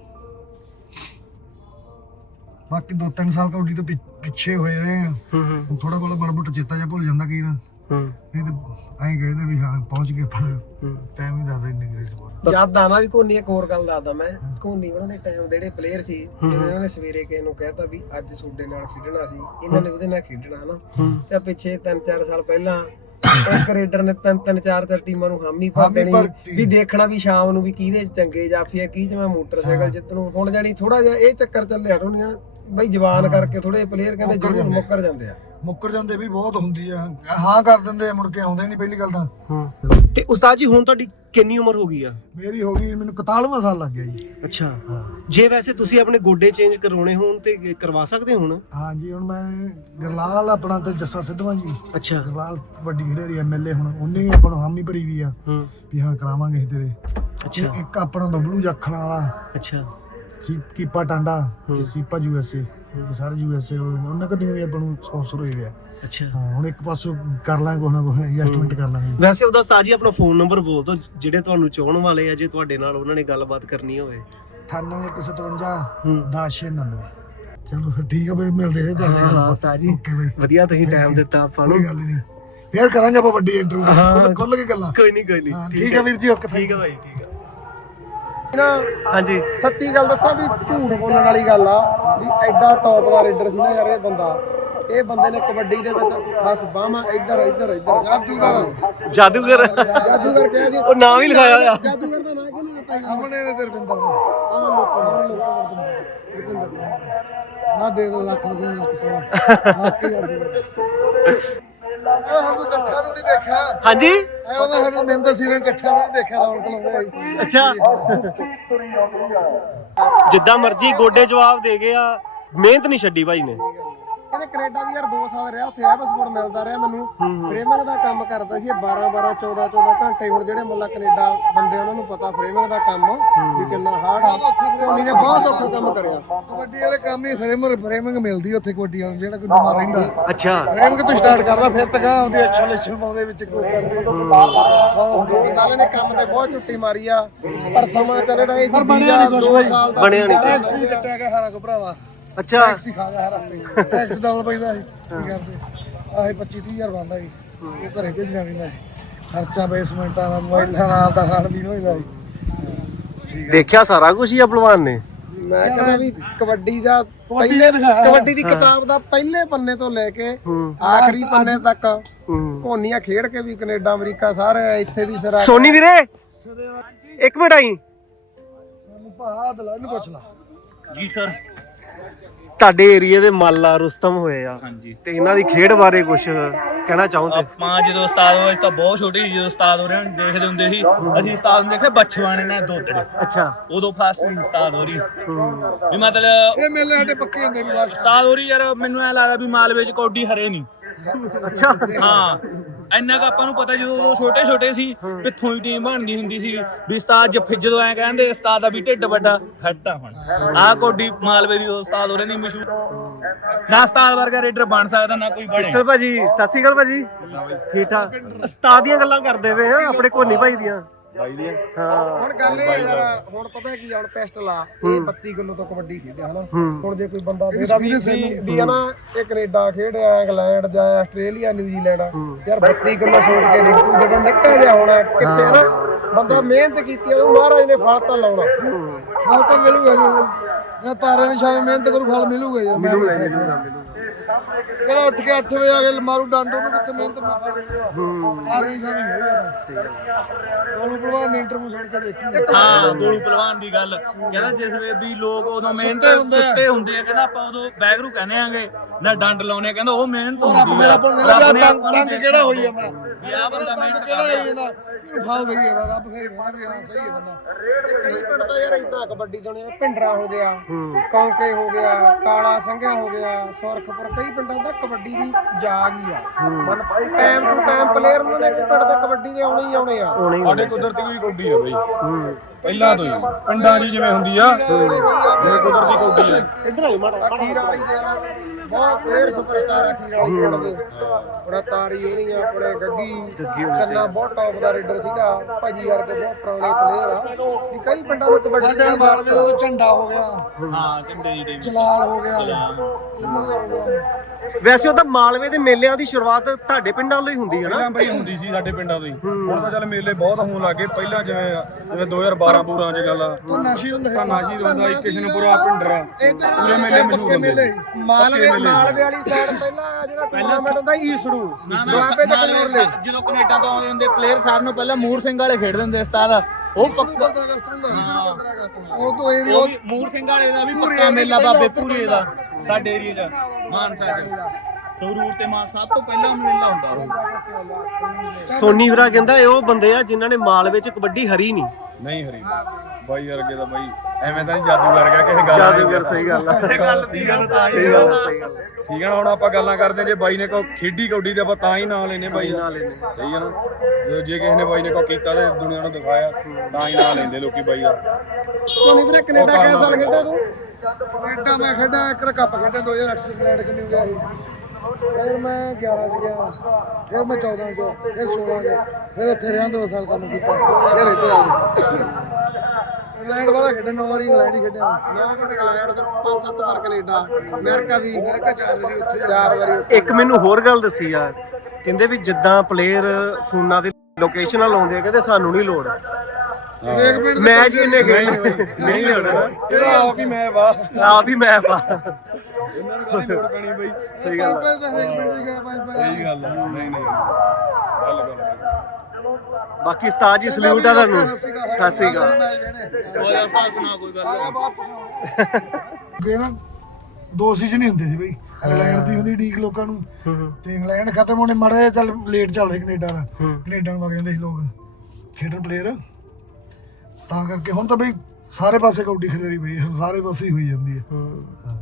Speaker 5: ਬਾਕੀ ਦੋ ਤਿੰਨ ਸਾਲ ਕਬੱਡੀ ਤੋਂ ਪਿ- ਪਿੱਛੇ ਹੋਏ ਰਹੇ ਆ। ਹੁਣ ਥੋੜਾ ਬੋਲਾ ਬੜਾ ਬੁੱਟ ਚੇਤਾ ਜਿਹਾ ਭੁੱਲ ਜਾਂਦਾ ਕਈ ਨਾ, ਨਹੀਂ ਤਾਂ ਐਂ ਕਹਿੰਦੇ ਵੀ ਹਾਂ ਪਹੁੰਚ ਗਏ, ਪਰ ਟਾਈਮ ਹੀ ਦੱਸਦਾ ਇੰਨੇ ਗਏ ਸਪੋਰਟ।
Speaker 1: ਜਦ ਆਣਾ ਵੀ ਕੋਨੀ ਇੱਕ ਹੋਰ ਗੱਲ ਦੱਸਦਾ ਮੈਂ। ਕੋਨੀ ਉਹਨਾਂ ਦੇ ਟਾਈਮ ਜਿਹੜੇ ਪਲੇਅਰ ਸੀ, ਜਦੋਂ ਇਹਨਾਂ ਨੇ ਸਵੇਰੇ ਕਿਸੇ ਨੂੰ ਕਹਿਤਾ ਵੀ ਅੱਜ ਸੂਡੇ ਨਾਲ ਖੇਡਣਾ ਸੀ, ਇਹਨਾਂ ਨੇ ਉਹਦੇ ਨਾਲ ਖੇਡਣਾ ਹਨਾ। ਤੇ ਪਿੱਛੇ ਤਿੰਨ ਚਾਰ ਸਾਲ ਪਹਿਲਾਂ ਇੱਕ ਰੇਡਰ ਨੇ ਤਿੰਨ ਤਿੰਨ ਚਾਰ ਚਾਰ ਟੀਮਾਂ ਨੂੰ ਹਾਮੀ ਭਰ ਦੇਣੀ ਵੀ ਦੇਖਣਾ ਵੀ ਸ਼ਾਮ ਨੂੰ ਵੀ ਕਿਹਦੇ ਚ ਚੰਗੇ ਜਾਫੀ ਆ, ਕੀ ਚ ਮੈਂ ਮੋਟਰਸਾਈਕਲ ਜਿੱਤ ਨੂੰ। ਹੁਣ ਜਾਨੀ ਥੋੜਾ ਜਿਹਾ ਇਹ ਚੱਕਰ ਚੱਲੇ ਹਟੋ ਨਹੀਂ ਬਈ, ਜਵਾਨ ਕਰਕੇ ਥੋੜੇ ਪਲੇਅਰ ਕਹਿੰਦੇ ਜ਼ਰੂਰ ਮੁੱਕਰ ਜਾਂਦੇ ਆ।
Speaker 5: ਮੁੱਕਰ ਜਾਂਦੇ ਵੀ ਬਹੁਤ ਹੁੰਦੀ ਆ, ਹਾਂ ਕਰ ਦਿੰਦੇ ਆ, ਮੁੜ ਕੇ ਆਉਂਦੇ ਨਹੀਂ ਪਹਿਲੀ ਗੱਲ ਤਾਂ।
Speaker 2: ਤੇ ਉਸਤਾਦ ਜੀ ਹੁਣ ਤੁਹਾਡੀ ਕਿੰਨੀ ਉਮਰ ਹੋ ਗਈ ਆ?
Speaker 5: ਮੇਰੀ ਹੋ ਗਈ, ਮੈਨੂੰ ਇਕਤਾਲੀਵਾਂ ਸਾਲ ਲੱਗ ਗਿਆ ਜੀ।
Speaker 2: ਅੱਛਾ, ਜੇ ਵੈਸੇ ਤੁਸੀਂ ਆਪਣੇ ਗੋਡੇ ਚੇਂਜ ਕਰਵਾਉਣੇ ਹੋਣ ਤੇ ਕਰਵਾ ਸਕਦੇ ਹੋ ਹੁਣ?
Speaker 5: ਹਾਂ ਜੀ, ਹੁਣ ਮੈਂ ਗਰਲਾਲ ਆਪਣਾ ਤੇ ਜੱਸਾ ਸਿੱਧਵਾਂ ਜੀ।
Speaker 2: ਅੱਛਾ,
Speaker 5: ਗਰਲਾਲ ਵੱਡੀ ਖਿਡਾਰੀ ਐਮਐਲਏ, ਹੁਣ ਉਹਨੇ ਵੀ ਆਪਾਂ ਨੂੰ ਹਾਮੀ ਭਰੀ ਵੀ ਆ ਵੀ ਹਾਂ ਕਰਾਵਾਂਗੇ ਅਸੀਂ ਤੇਰੇ।
Speaker 2: ਅੱਛਾ,
Speaker 5: ਇੱਕ ਆਪਣਾ ਬਬਲੂ ਜਾਖਲ ਵਾਲਾ,
Speaker 2: ਅੱਛਾ,
Speaker 5: ਕੀਪਾ ਟਾਂਡਾ, ਸੀਪਾ ਯੂਐਸਏ, ਇਹ ਸਾਰੇ ਯੂਐਸਏ ਉਹਨਾਂ ਕਦੇ ਵੀ ਆਪਾਂ ਨੂੰ ਸਪਾਂਸਰ ਹੋਏ ਵੇ ਆ।
Speaker 2: ਅੱਛਾ,
Speaker 5: ਹਾਂ ਹੁਣ ਇੱਕ ਪਾਸੋਂ ਕਰ ਲਾਂਗੇ ਕੋਈ ਨਾ ਕੋਈ ਐਡਜਸਟਮੈਂਟ ਕਰ ਲਾਂਗੇ।
Speaker 2: ਵੈਸੇ ਉਹਦਾ ਉਸਤਾਦ ਜੀ ਆਪਣਾ ਫੋਨ ਨੰਬਰ ਬੋਲ ਦਿਓ, ਜਿਹੜੇ ਤੁਹਾਨੂੰ ਚਾਹਣ ਵਾਲੇ ਆ, ਜੇ ਤੁਹਾਡੇ ਨਾਲ ਉਹਨਾਂ ਨੇ ਗੱਲਬਾਤ ਕਰਨੀ ਹੋਵੇ।
Speaker 5: ਅਠਾਨਵੇਂ ਇੱਕ ਸਤਵੰਜਾ ਦਸ ਛੇ ਨੜਿਨਵੇਂ। ਚਲੋ ਫਿਰ ਠੀਕ ਆ ਬਈ, ਮਿਲਦੇ ਆ ਕਰਦੇ
Speaker 2: ਹਾਂ
Speaker 5: ਗੱਲ।
Speaker 2: ਉਸਤਾਦ ਜੀ,
Speaker 5: ਓਕੇ ਬਈ,
Speaker 2: ਵਧੀਆ ਤੁਸੀਂ ਟਾਈਮ ਦਿੱਤਾ ਆਪਾਂ ਨੂੰ।
Speaker 5: ਕੋਈ ਗੱਲ ਨਹੀਂ, ਫੇਰ ਕਰਾਂਗੇ ਆਪਾਂ ਵੱਡੀ ਇੰਟਰਵਿਊ, ਖੁੱਲ ਕੇ ਗੱਲਾਂ।
Speaker 2: ਕੋਈ ਨਹੀਂ ਕੋਈ ਨਹੀਂ,
Speaker 5: ਠੀਕ ਆ ਵੀਰ ਜੀ, ਓਕੇ
Speaker 2: ਠੀਕ ਆ ਭਾਈ, ਠੀਕ ਆ।
Speaker 1: ਨਾ
Speaker 2: ਹਾਂਜੀ,
Speaker 1: ਸੱਚੀ ਗੱਲ ਦੱਸਾਂ ਵੀ ਝੂਠ ਬੋਲਣ ਵਾਲੀ ਗੱਲ ਆ ਵੀ ਐਡਾ ਟੌਪ ਦਾ ਰੇਡਰ ਸੀ ਨਾ ਯਾਰ ਇਹ ਬੰਦਾ। ਇਹ ਬੰਦੇ ਨੇ ਕਬੱਡੀ ਦੇ ਵਿੱਚ ਬਸ ਬਾਹਾਂ ਇੱਧਰ ਇੱਧਰ ਇੱਧਰ ਜਾਦੂਗਰ
Speaker 2: ਜਾਦੂਗਰ
Speaker 1: ਜਾਦੂਗਰ ਕਿਹਾ ਸੀ।
Speaker 2: ਉਹ ਨਾਮ ਹੀ ਲਿਖਾਇਆ ਹੋਇਆ।
Speaker 1: ਜਾਦੂਗਰ ਦਾ ਨਾਂ ਕਿਹਨੇ ਦਿੱਤਾ ਸੀ?
Speaker 5: ਅਮਨੇ ਨੇ ਦਰਬਿੰਦਰ ਨੇ
Speaker 1: ਆਹ ਲੋਕ ਆਹ ਲੋਕ ਰਵਿੰਦਰ
Speaker 5: ਨਾ ਦੇ ਦੋ ਲੱਖ ਰੁਪਏ ਲੱਖ ਤਾਂ ਲੱਖ ਜਾਦੂਗਰ। ਇਹ ਹਮ ਤੋਂ ਇਕੱਠਾ ਨੂੰ ਨਹੀਂ ਦੇਖਿਆ।
Speaker 2: ਹਾਂਜੀ,
Speaker 5: ਇਹ ਉਹਦਾ ਸਾਨੂੰ ਮਿੰਦਰ ਸੀ ਨੇ ਇਕੱਠਾ ਨੂੰ ਨਹੀਂ ਦੇਖਿਆ, ਰੌਣਕ ਲਾਉਂਦੇ ਸੀ।
Speaker 2: ਅੱਛਾ, ਜਿੱਦਾਂ ਮਰਜ਼ੀ ਗੋਡੇ ਜਵਾਬ ਦੇ ਗਏ ਆ, ਮਿਹਨਤ ਨਹੀਂ ਛੱਡੀ ਭਾਈ ਨੇ।
Speaker 1: ਕਹਿੰਦੇ ਕੈਨੇਡਾ ਵੀ ਯਾਰ ਦੋ ਸਾਲ ਰਿਹਾ ਉੱਥੇ, ਐ ਪਾਸਪੋਰਟ ਮਿਲਦਾ ਰਿਹਾ ਮੈਨੂੰ। ਫਰੇਮਿੰਗ ਦਾ ਕੰਮ ਕਰਦਾ ਸੀ ਬਾਰਾਂ ਬਾਰਾਂ ਚੌਦਾਂ ਚੌਦਾਂ ਘੰਟੇ। ਹੁਣ ਜਿਹੜੇ ਮੁੱਲਾ ਕੈਨੇਡਾ ਬੰਦੇ ਉਹਨਾਂ ਨੂੰ ਪਤਾ ਫਰੇਮਿੰਗ ਦਾ ਕੰਮ ਵੀ ਕਿੰਨਾ ਹਾਰਡ ਆ। ਧੋਨੀ ਨੇ ਬਹੁਤ ਔਖਾ ਕੰਮ ਕਰਿਆ।
Speaker 5: ਕਬੱਡੀ ਵਾਲੇ ਕੰਮ ਹੀ ਫਰੇਮਰ ਫਰੇਮਿੰਗ ਮਿਲਦੀ ਉੱਥੇ ਕਬੱਡੀ ਵਾਲੇ, ਜਿਹੜਾ ਕੋਈ ਬਿਮਾਰ ਰਹਿੰਦਾ
Speaker 2: ਅੱਛਾ,
Speaker 5: ਫਰੇਮਿੰਗ ਤੋਂ ਸਟਾਰਟ ਕਰਦਾ, ਫਿਰ ਤੱਕ ਆਉਂਦੀ ਅੱਛਾ ਲੈਸ਼ਨ ਪਾਉਂਦੇ ਵਿੱਚ ਕੋਈ ਕਰਦੇ।
Speaker 1: ਦੋ ਸਾਲ ਨੇ ਕੰਮ ਤੇ ਬਹੁਤ ਝੁੱਟੀ ਮਾਰੀ ਆ, ਪਰ ਸਮਾਂ ਚੱਲੇ ਦਾ ਇਹ
Speaker 5: ਪਰ ਬਣਿਆ ਨਹੀਂ ਕੁਛ
Speaker 1: ਦੋ
Speaker 5: ਬਈ।
Speaker 1: ਸਾਲ ਦਾ
Speaker 2: ਬਣਿਆ ਨਹੀਂ।
Speaker 5: ਟੈਕਸ ਹੀ ਕੱਟਿਆ ਗਿਆ ਸਾਰਾ ਕੋ ਭਰਾਵਾ,
Speaker 2: ਅੱਛਾ,
Speaker 5: ਟੈਕਸ ਹੀ ਖਾ ਗਿਆ ਹਰ ਹਫ਼ਤੇ। ਟੈਕਸ ਡਬਲ ਪੈਂਦਾ ਸੀ, ਕੀ ਕਰਦੇ ਆਹੀ ਪੱਚੀ ਤੀਹ ਹਜ਼ਾਰ ਬਣਦਾ ਸੀ, ਉਹ ਘਰੇ ਭੇਜਣਾ ਪੈਂਦਾ ਸੀ। ਖਰਚਾ ਬੇਸਮੈਂਟਾਂ ਦਾ, ਮੋਬਾਈਲਾਂ ਨਾਲ ਦਾ ਖਾਣ ਪੀਣ ਹੋਈਦਾ ਸੀ।
Speaker 2: ਦੇਖਿਆ ਸਾਰਾ ਕੁਝ ਹੀ ਆ ਭਲਵਾਨ ਨੇ।
Speaker 1: ਮੈਂ ਕਹਿੰਦਾ ਵੀ ਕਬੱਡੀ ਦਾ
Speaker 5: ਕਬੱਡੀ ਨੇ ਦਿਖਾਇਆ।
Speaker 1: ਕਬੱਡੀ ਦੀ ਕਿਤਾਬ ਦਾ ਪਹਿਲੇ ਪੰਨੇ ਤੋਂ ਲੈ ਕੇ ਆਖਰੀ ਪੰਨੇ ਤੱਕ ਕੋਨੀਆਂ ਖੇਡ ਕੇ ਵੀ ਕੈਨੇਡਾ ਅਮਰੀਕਾ ਸਾਰੇ ਇੱਥੇ ਵੀ ਸਿਰਾ।
Speaker 2: ਸੋਨੀ ਵੀਰੇ ਇੱਕ ਮਿੰਟ ਆਈ।
Speaker 5: ਭਾ ਦਲਾ ਨੂੰ ਪੁੱਛ ਲਾ
Speaker 3: ਜੀ ਸਰ।
Speaker 2: ਤੁਹਾਡੇ ਏਰੀਆ ਦੇ ਮਾਲਾ ਰੁਸਤਮ ਹੋਏ ਆ,
Speaker 3: ਹਾਂਜੀ,
Speaker 2: ਤੇ ਇਹਨਾਂ ਦੀ ਖੇਡ ਬਾਰੇ ਕੁਝ ਕਹਿਣਾ ਚਾਹੋ ਤੇ?
Speaker 3: ਆਪਾਂ ਜਦੋਂ ਉਸਤਾਦ ਹੋਏ ਤਾਂ ਬਹੁਤ ਛੋਟੇ ਸੀ, ਜਦੋਂ ਉਸਤਾਦ ਹੋ ਰਹੇ ਦੇਖਦੇ ਹੁੰਦੇ ਸੀ ਅਸੀਂ। ਉਸਤਾਦ ਨੂੰ ਦੇਖਿਆ ਬਚਵਾਣੇ ਨੇ ਦੋਟੜੇ,
Speaker 2: ਅੱਛਾ,
Speaker 3: ਉਦੋਂ ਫਾਸਟ ਸੀ ਉਸਤਾਦ ਹੋਰੀ ਵੀ। ਮਤਲਬ
Speaker 5: ਇਹ ਮੇਲੇ ਸਾਡੇ ਪੱਕੇ ਹੁੰਦੇ ਵੀ ਵਾਰ
Speaker 3: ਉਸਤਾਦ ਹੋਰੀ ਯਾਰ ਮੈਨੂੰ ਐ ਲੱਗਦਾ ਵੀ ਮਾਲਵੇ ਚ ਕੌਡੀ ਹਰੇ ਨਹੀਂ।
Speaker 2: ਅੱਛਾ,
Speaker 3: ਹਾਂ ਇੰਨਾ ਕੁ ਆਪਾਂ ਨੂੰ ਪਤਾ, ਜਦੋਂ ਉਦੋਂ ਛੋਟੇ ਛੋਟੇ ਸੀ ਪਿੱਥੋਂ ਹੀ ਟੀਮ ਬਣਦੀ ਹੁੰਦੀ ਸੀ ਵੀ ਉਸਤਾਦ ਜੱਫੇ, ਜਦੋਂ ਐ ਕਹਿੰਦੇ ਉਸਤਾਦ ਦਾ ਵੀ ਢਿੱਡ ਵੱਡਾ ਫਿੱਟ ਆ। ਹੁਣ ਆਹ ਕੌਡੀ ਮਾਲਵੇ ਦੀ ਉਸਤਾਦ ਹੋ ਰਹੇ ਨਹੀਂ ਮਸ਼ਹੂਰ। ਨਾ ਉਸਤਾਦ ਵਰਗਾ ਰੇਡਰ ਬਣ ਸਕਦਾ, ਨਾ ਕੋਈ ਬਣੇ।
Speaker 2: ਮਿਸਟਰ ਭਾਜੀ ਸਤਿ ਸ਼੍ਰੀ ਅਕਾਲ ਭਾਜੀ, ਠੀਕ ਠਾਕ। ਉਸਤਾਦ ਦੀਆਂ ਗੱਲਾਂ ਕਰਦੇ ਵੇ ਆ ਆਪਣੇ ਕੋਨੀ ਭਾਈ ਦੀਆਂ।
Speaker 3: ਬਾਈ ਦੀ
Speaker 2: ਹਾਂ,
Speaker 1: ਹੁਣ ਗੱਲ ਇਹ ਆ ਯਾਰ, ਹੁਣ ਪਤਾ ਕੀ ਆ, ਹੁਣ ਪਿਸਟਲ ਆ ਇਹ ਬੱਤੀ ਕਿਲੋ ਤੋਂ ਕਬੱਡੀ ਖੇਡਿਆ ਹਨਾ। ਹੁਣ ਜੇ ਕੋਈ ਬੰਦਾ ਦੇਖਦਾ ਵੀ ਵੀ ਵੀ ਹਨਾ ਇਹ ਕੈਨੇਡਾ ਖੇਡਿਆ, ਇੰਗਲੈਂਡ ਜਾਂ ਆਸਟ੍ਰੇਲੀਆ ਨਿਊਜ਼ੀਲੈਂਡ, ਯਾਰ ਬੱਤੀ ਕਿਲੋ ਸੋਚ ਕੇ ਦੇਖ ਤੂੰ, ਜਦੋਂ ਨਿੱਕਾ ਜਿਹਾ ਹੋਣਾ ਕਿੱਥੇ ਹਨਾ ਬੰਦਾ ਮਿਹਨਤ ਕੀਤੀ ਉਹ ਮਹਾਰਾਜ ਨੇ ਫਲ ਤਾਂ ਲਾਉਣਾ।
Speaker 5: ਫਲ ਤਾਂ ਮਿਲੂਗਾ ਜੀ, ਜਿਹੜਾ ਤਾਰੇ ਨੇ ਸ਼ਾਮੇ ਮਿਹਨਤ ਕਰੂ ਫਲ ਮਿਲੂਗਾ ਜੀ। ਮਿਲੂਗਾ ਜਿਹੜਾ ਉੱਠ ਕੇ ਅੱਠ ਵਜੇ ਆ ਕੇ ਮਾਰੂ ਡੰਡ ਉਹਨੂੰ ਕਿੱਥੇ ਮਿਹਨਤ ਮੈਂ ਕਰ
Speaker 2: ਹੂੰ
Speaker 5: ਆ ਰਹੀ ਸਾਡੀ ਹੋ ਗਿਆ ਉਹਨੂੰ ਭਲਵਾਨ ਦੀ ਇੰਟਰਵਿਊ ਸੁਣ ਕੇ ਦੇਖੀ
Speaker 3: ਹਾਂ ਗੋਲੂ ਪਹਿਲਵਾਨ ਦੀ ਗੱਲ ਕਹਿੰਦਾ ਜਿਸ ਵੇ ਵੀ ਲੋਕ ਉਦੋਂ ਮਿਹਨਤ
Speaker 5: ਸੁੱਤੇ ਹੁੰਦੇ ਆ।
Speaker 3: ਸੁੱਤੇ ਹੁੰਦੇ ਆ ਕਹਿੰਦਾ ਆਪਾਂ ਉਦੋਂ ਬੈਗਰੂ ਕਹਿੰਦੇ ਆਂਗੇ ਨਾ ਡੰਡ ਲਾਉਣੇ ਆ, ਕਹਿੰਦਾ ਉਹ ਮਿਹਨਤ
Speaker 5: ਰੱਬ
Speaker 3: ਹੁੰਦੀ
Speaker 5: ਮੇਰਾ
Speaker 3: ਆ
Speaker 5: ਪੁੰਨ
Speaker 3: ਰੱਬ
Speaker 5: ਕਹਿੰਦਾ
Speaker 3: ਨੇ
Speaker 5: ਤੰਗ
Speaker 3: ਆਪਾਂ ਨੂੰ
Speaker 5: ਤੰਗ ਕਿਹੜਾ ਹੋਈ ਜਾਂਦਾ
Speaker 3: ਯਾ ਬੰਦਾ
Speaker 5: ਤੰਗ
Speaker 3: ਮਿਹਨਤ
Speaker 5: ਕਿਹੜਾ
Speaker 3: ਕਰ
Speaker 5: ਹੋਈ ਜਾਂਦਾ ਇਹਨੂੰ ਫਲ ਦੇਈਏ ਰੱਬ ਫੇਰ ਕਹਿੰਦਾ ਵੀ ਹਾਂ ਸਹੀ ਹੈ ਬੰਦਾ
Speaker 1: ਕਈ ਪਿੰਡ ਦਾ ਯਾਰ ਇਦਾਂ ਕਬੱਡੀ ਦੁਨੀਆ ਭਿੰਡਰਾ ਹੋ ਗਿਆ
Speaker 2: ਹੂੰ
Speaker 1: ਕੌਂਕੇ ਹੋ ਗਿਆ ਕਾਲਾ ਸੰਘਿਆ ਹੋ ਗਿਆ ਸੁਰਖਪੁਰ ਕਈ ਪਿੰਡਾਂ ਦਾ ਕਬੱਡੀ ਦੀ ਜਾਗ ਹੀ ਆ ਮਨ ਟਾਈਮ ਟੂ ਟਾਈਮ ਪਲੇਅਰ ਉਹਨਾਂ ਨੇ ਵੀ ਪਿੰਡ ਦੇ ਕਬੱਡੀ ਦੇ ਆਉਣੇ ਹੀ ਆਉਣੇ ਆ
Speaker 2: ਹੋਣੀ
Speaker 4: ਸਾਡੇ ਕੁਦਰਤੀ ਵੀ ਕੌਡੀ ਆ ਬਈ
Speaker 2: ਹੂੰ
Speaker 4: ਪਹਿਲਾਂ ਤੋਂ ਹੀ ਪਿੰਡਾਂ 'ਚ ਜਿਵੇਂ ਹੁੰਦੀ ਆ ਜਿਵੇਂ ਕੁਦਰਤੀ ਕੌਡੀ ਆ
Speaker 2: ਇਧਰ ਆਈ ਮਾੜਾ
Speaker 1: ਅਖੀਰ ਵਾਲੀ ਦੇ ਨਾਲ ਬਹੁਤ ਪਲੇਅਰ ਸੁਪਰਸਟਾਰ ਅਖੀਰ ਵਾਲੀ ਪਿੰਡ ਦੇ ਬੜਾ ਤਾਰੀ ਹੋਣੀ ਆ ਆਪਣੇ ਗੱਗੀ
Speaker 2: ਗੱਗੀ ਹੋਣੀ
Speaker 1: ਚੰਨਾ ਬਹੁਤ ਟੌਪ ਦਾ ਰੇਡਰ ਸੀਗਾ ਭਾਜੀ ਯਾਰ ਕੇ ਬਹੁਤ ਪੁਰਾਣੇ ਪਲੇਅਰ ਆ ਵੀ ਕਈ ਪਿੰਡਾਂ ਨੂੰ ਕਬੱਡੀ
Speaker 5: ਸਾਡੇ
Speaker 1: ਦਾ
Speaker 5: ਮਾਲਵੇ ਦਾ ਤਾਂ ਝੰਡਾ ਹੋ ਗਿਆ
Speaker 3: ਹਾਂ ਝੰਡੇ ਦੀ ਟੀਮ
Speaker 5: ਜਲਾਲ ਹੋ ਗਿਆ ਇਹਨਾਂ ਦਾ ਹੋ ਗਿਆ
Speaker 2: ਵੈਸੇ ਉਹ ਤਾਂ ਮਾਲਵੇ ਦੇ ਮੇਲਿਆਂ ਦੀ ਸ਼ੁਰੂਆਤ ਤੁਹਾਡੇ ਪਿੰਡਾਂ ਵੱਲੋਂ ਹੀ ਹੁੰਦੀ ਹੈ ਨਾ
Speaker 4: ਪਹਿਲਾਂ ਬਈ ਹੁੰਦੀ ਸੀ ਸਾਡੇ ਪਿੰਡਾਂ ਤੋਂ ਹੀ ਹੁਣ ਤਾਂ ਚੱਲ ਮੇਲੇ ਬਹੁਤ ਹੋਣ ਲੱਗੇ ਪਹਿਲਾਂ ਜਿਵੇਂ ਜਿਵੇਂ ਦੋ ਹਜ਼ਾਰ ਬਾਰਾਂ ਪੂਰਾਂ 'ਚ ਗੱਲ ਆ
Speaker 5: ਤਾਂ ਨਸ਼ੀ ਹੁੰਦਾ ਹੈ
Speaker 4: ਧੰਨਾ ਜੀ ਹੁੰਦਾ ਇੱਕ ਕਿਸ਼ਨਪੁਰਾ ਪਿੰਡਰਾ ਪੂਰੇ ਮੇਲੇ ਮਸ਼ਹੂਰ ਹੁੰਦੇ ਸੀ
Speaker 1: ਮਾਲਵੇ ਮਾਲਵੇ ਵਾਲੀ ਸਾਈਡ ਪਹਿਲਾਂ ਜਿਹੜਾ ਟੂਰਨਾਮੈਂਟ ਹੁੰਦਾ ਈਸੜੂ ਦੁਆਬੇ ਤੇ ਕਨੂਰ ਦੇ
Speaker 3: ਜਦੋਂ ਕੈਨੇਡਾ ਤੋਂ ਆਉਂਦੇ ਹੁੰਦੇ ਪਲੇਅਰ ਸਾਰਿਆਂ ਨੂੰ ਪਹਿਲਾਂ ਮੂਰ ਸਿੰਘ ਵਾਲੇ ਖੇਡਦੇ ਹੁੰਦੇ ਉਸਤਾਦ ਉਹ ਪੱਕਾ
Speaker 5: ਉਹ ਤੋਂ ਏਰੀਆ
Speaker 3: ਉਹ ਵੀ ਮੂਰ ਸਿੰਘ ਵਾਲੇ ਦਾ ਵੀ ਪੱਕਾ ਮੇਲਾ ਬਾਬੇ ਪੂਰੇ ਦਾ ਸਾਡੇ ਏਰੀਆ 'ਚ ਮਾਨਸਾ 'ਚ ਸੰਗਰੂਰ ਤੇ ਮਾਨ ਸਭ ਤੋਂ ਪਹਿਲਾਂ ਮੇਲਾ ਹੁੰਦਾ ਉਹ
Speaker 2: ਸੋਨੀ ਵੀਰਾ ਕਹਿੰਦਾ ਇਹ ਉਹ ਬੰਦੇ ਆ ਜਿਨ੍ਹਾਂ ਨੇ ਮਾਲਵੇ ਚ ਕਬੱਡੀ ਹਰੀ ਨਹੀਂ
Speaker 4: ਨਹੀਂ ਹਰੀ ਬਾਈ ਵਰਗੇ ਦਾ ਬਾਈ ਐਵੇਂ ਤਾਂ ਨਹੀਂ ਜਾਦੂਗਰ ਗਿਆ ਕਿਸੇ ਗੱਲ
Speaker 2: ਜਾਦੂਗਰ ਸਹੀ ਗੱਲ ਆ
Speaker 4: ਇਹ ਗੱਲ ਸਹੀ ਗੱਲ ਤਾਂ
Speaker 2: ਸਹੀ ਗੱਲ ਆ, ਸਹੀ ਗੱਲ ਆ।
Speaker 4: ਠੀਕ ਹੈ ਨਾ ਹੁਣ ਆਪਾਂ ਗੱਲਾਂ ਕਰਦੇ ਹਾਂ, ਜੇ ਬਾਈ ਨੇ ਕੋ ਖੇਡੀ ਕੌਡੀ ਤੇ ਆਪਾਂ ਤਾਂ ਹੀ ਨਾਂ ਲੈਨੇ ਬਾਈ
Speaker 2: ਨਾਂ ਲੈਨੇ।
Speaker 4: ਸਹੀ ਹੈ ਨਾ ਜੇ ਜੇ ਕਿਸੇ ਨੇ ਬਾਈ ਨੇ ਕੋ ਕੀਤਾ ਤੇ ਦੁਨੀਆ ਨੂੰ ਦਿਖਾਇਆ ਤਾਂ ਹੀ ਨਾਂ ਲੈਂਦੇ ਲੋਕੀ ਬਾਈ ਦਾ
Speaker 1: ਸੋਨੀ ਵੀਰੇ ਕੈਨੇਡਾ ਕਿੰਨੇ ਸਾਲ ਖੇਡਿਆ ਤੂੰ
Speaker 5: ਕੈਨੇਡਾ ਮੈਂ ਖੇਡਿਆ ਇੱਕ ਕੱਪ ਖੇਡਿਆ ਦੋ ਹਜ਼ਾਰ ਅੱਠ ਚ ਇੰਗਲੈਂਡ ਕਿੰਨੀ ਗਿਆ ਸੀ ਫਿਰ ਮੈਂ ਗਿਆਰਾਂ ਚ ਗਿਆ ਫਿਰ ਮੈਂ ਚੌਦਾਂ ਚ ਫਿਰ ਸੋਲਾਂ ਚ ਫਿਰ ਉੱਥੇ ਰਿਆਂ ਦੋ ਸਾਲ ਕੰਮ ਕੀਤਾ ਫਿਰ ਇੱਧਰ ਆ ਗਿਆ ਇੰਗਲੈਂਡ ਵਾਲਾ ਖੇਡਿਆ ਨੌ ਵਾਰੀ ਇੰਗਲੈਂਡ ਹੀ ਖੇਡਿਆ ਮੈਂ
Speaker 1: ਨੌ ਵਾਰ ਇੰਗਲੈਂਡ ਤੇ ਪੰਜ ਸੱਤ ਵਾਰ ਕੈਨੇਡਾ ਅਮਰੀਕਾ ਵੀ ਅਮਰੀਕਾ ਚਾਰ ਵਾਰੀ ਉੱਥੇ ਚਾਰ ਵਾਰੀ ਉੱਥੇ
Speaker 2: ਇੱਕ ਮੈਨੂੰ ਹੋਰ ਗੱਲ ਦੱਸੀ ਆ ਕਹਿੰਦੇ ਵੀ ਜਿੱਦਾਂ ਪਲੇਅਰ ਫੋਨਾਂ ਤੇ ਲੋਕੇਸ਼ਨਾਂ ਲਾਉਂਦੇ ਆ ਕਹਿੰਦੇ ਸਾਨੂੰ ਨਹੀਂ ਲੋੜ
Speaker 5: ਇੱਕ ਮਿੰਟ
Speaker 2: ਮੈਚ ਇੰਨੇ ਖੇਡਣੇ ਨਹੀਂ ਲੋੜ
Speaker 4: ਇਹਦਾ ਆਪ ਹੀ ਮੈਂ ਵਾਹ
Speaker 2: ਆਪ ਹੀ ਮੈਪ ਆ
Speaker 4: ਇਹਨਾਂ ਨੂੰ ਕਾਹਦੀ ਲੋੜ ਪੈਣੀ ਬਾਈ
Speaker 2: ਸਹੀ ਗੱਲ ਆ
Speaker 5: ਇੱਕ ਮਿੰਟ ਹੀ ਗਿਆ ਪੰਜ ਪੰਜ
Speaker 4: ਸਹੀ ਗੱਲ ਆ ਨਹੀਂ ਨਹੀਂ ਗੱਲ ਗੱਲ
Speaker 2: ਬਾਕੀ ਉਸਤਾਦ ਜੀ ਸਲੂਟ ਆ ਤੁਹਾਨੂੰ ਸਤਿ ਸ੍ਰੀ ਅਕਾਲ
Speaker 3: ਕੋਈ ਆਪਾਂ ਸੁਣਾ ਕੋਈ ਗੱਲ
Speaker 5: ਗਏ ਨਾ ਦੋ ਸੀਜ਼ਨ ਹੀ ਹੁੰਦੇ ਸੀ ਬਈ ਇੰਗਲੈਂਡ ਦੀ ਹੁੰਦੀ ਡੀਕ ਲੋਕਾਂ ਨੂੰ ਤੇ ਇੰਗਲੈਂਡ ਖਤਮ ਹੋਣੇ ਮਾੜੇ ਚੱਲ ਲੇਟ ਚੱਲਦੇ ਕੈਨੇਡਾ ਦਾ ਕੈਨੇਡਾ ਨੂੰ ਵਗ ਜਾਂਦੇ ਸੀ ਲੋਕ ਖੇਡਣ ਪਲੇਅਰ ਤਾਂ ਕਰਕੇ ਹੁਣ ਤਾਂ ਬਈ ਸਾਰੇ ਪਾਸੇ ਕਬੱਡੀ ਖਿਡਾਰੀ ਪਈ ਹੈ ਸਾਰੇ ਪਾਸੇ ਹੀ ਹੋਈ ਜਾਂਦੀ ਹੈ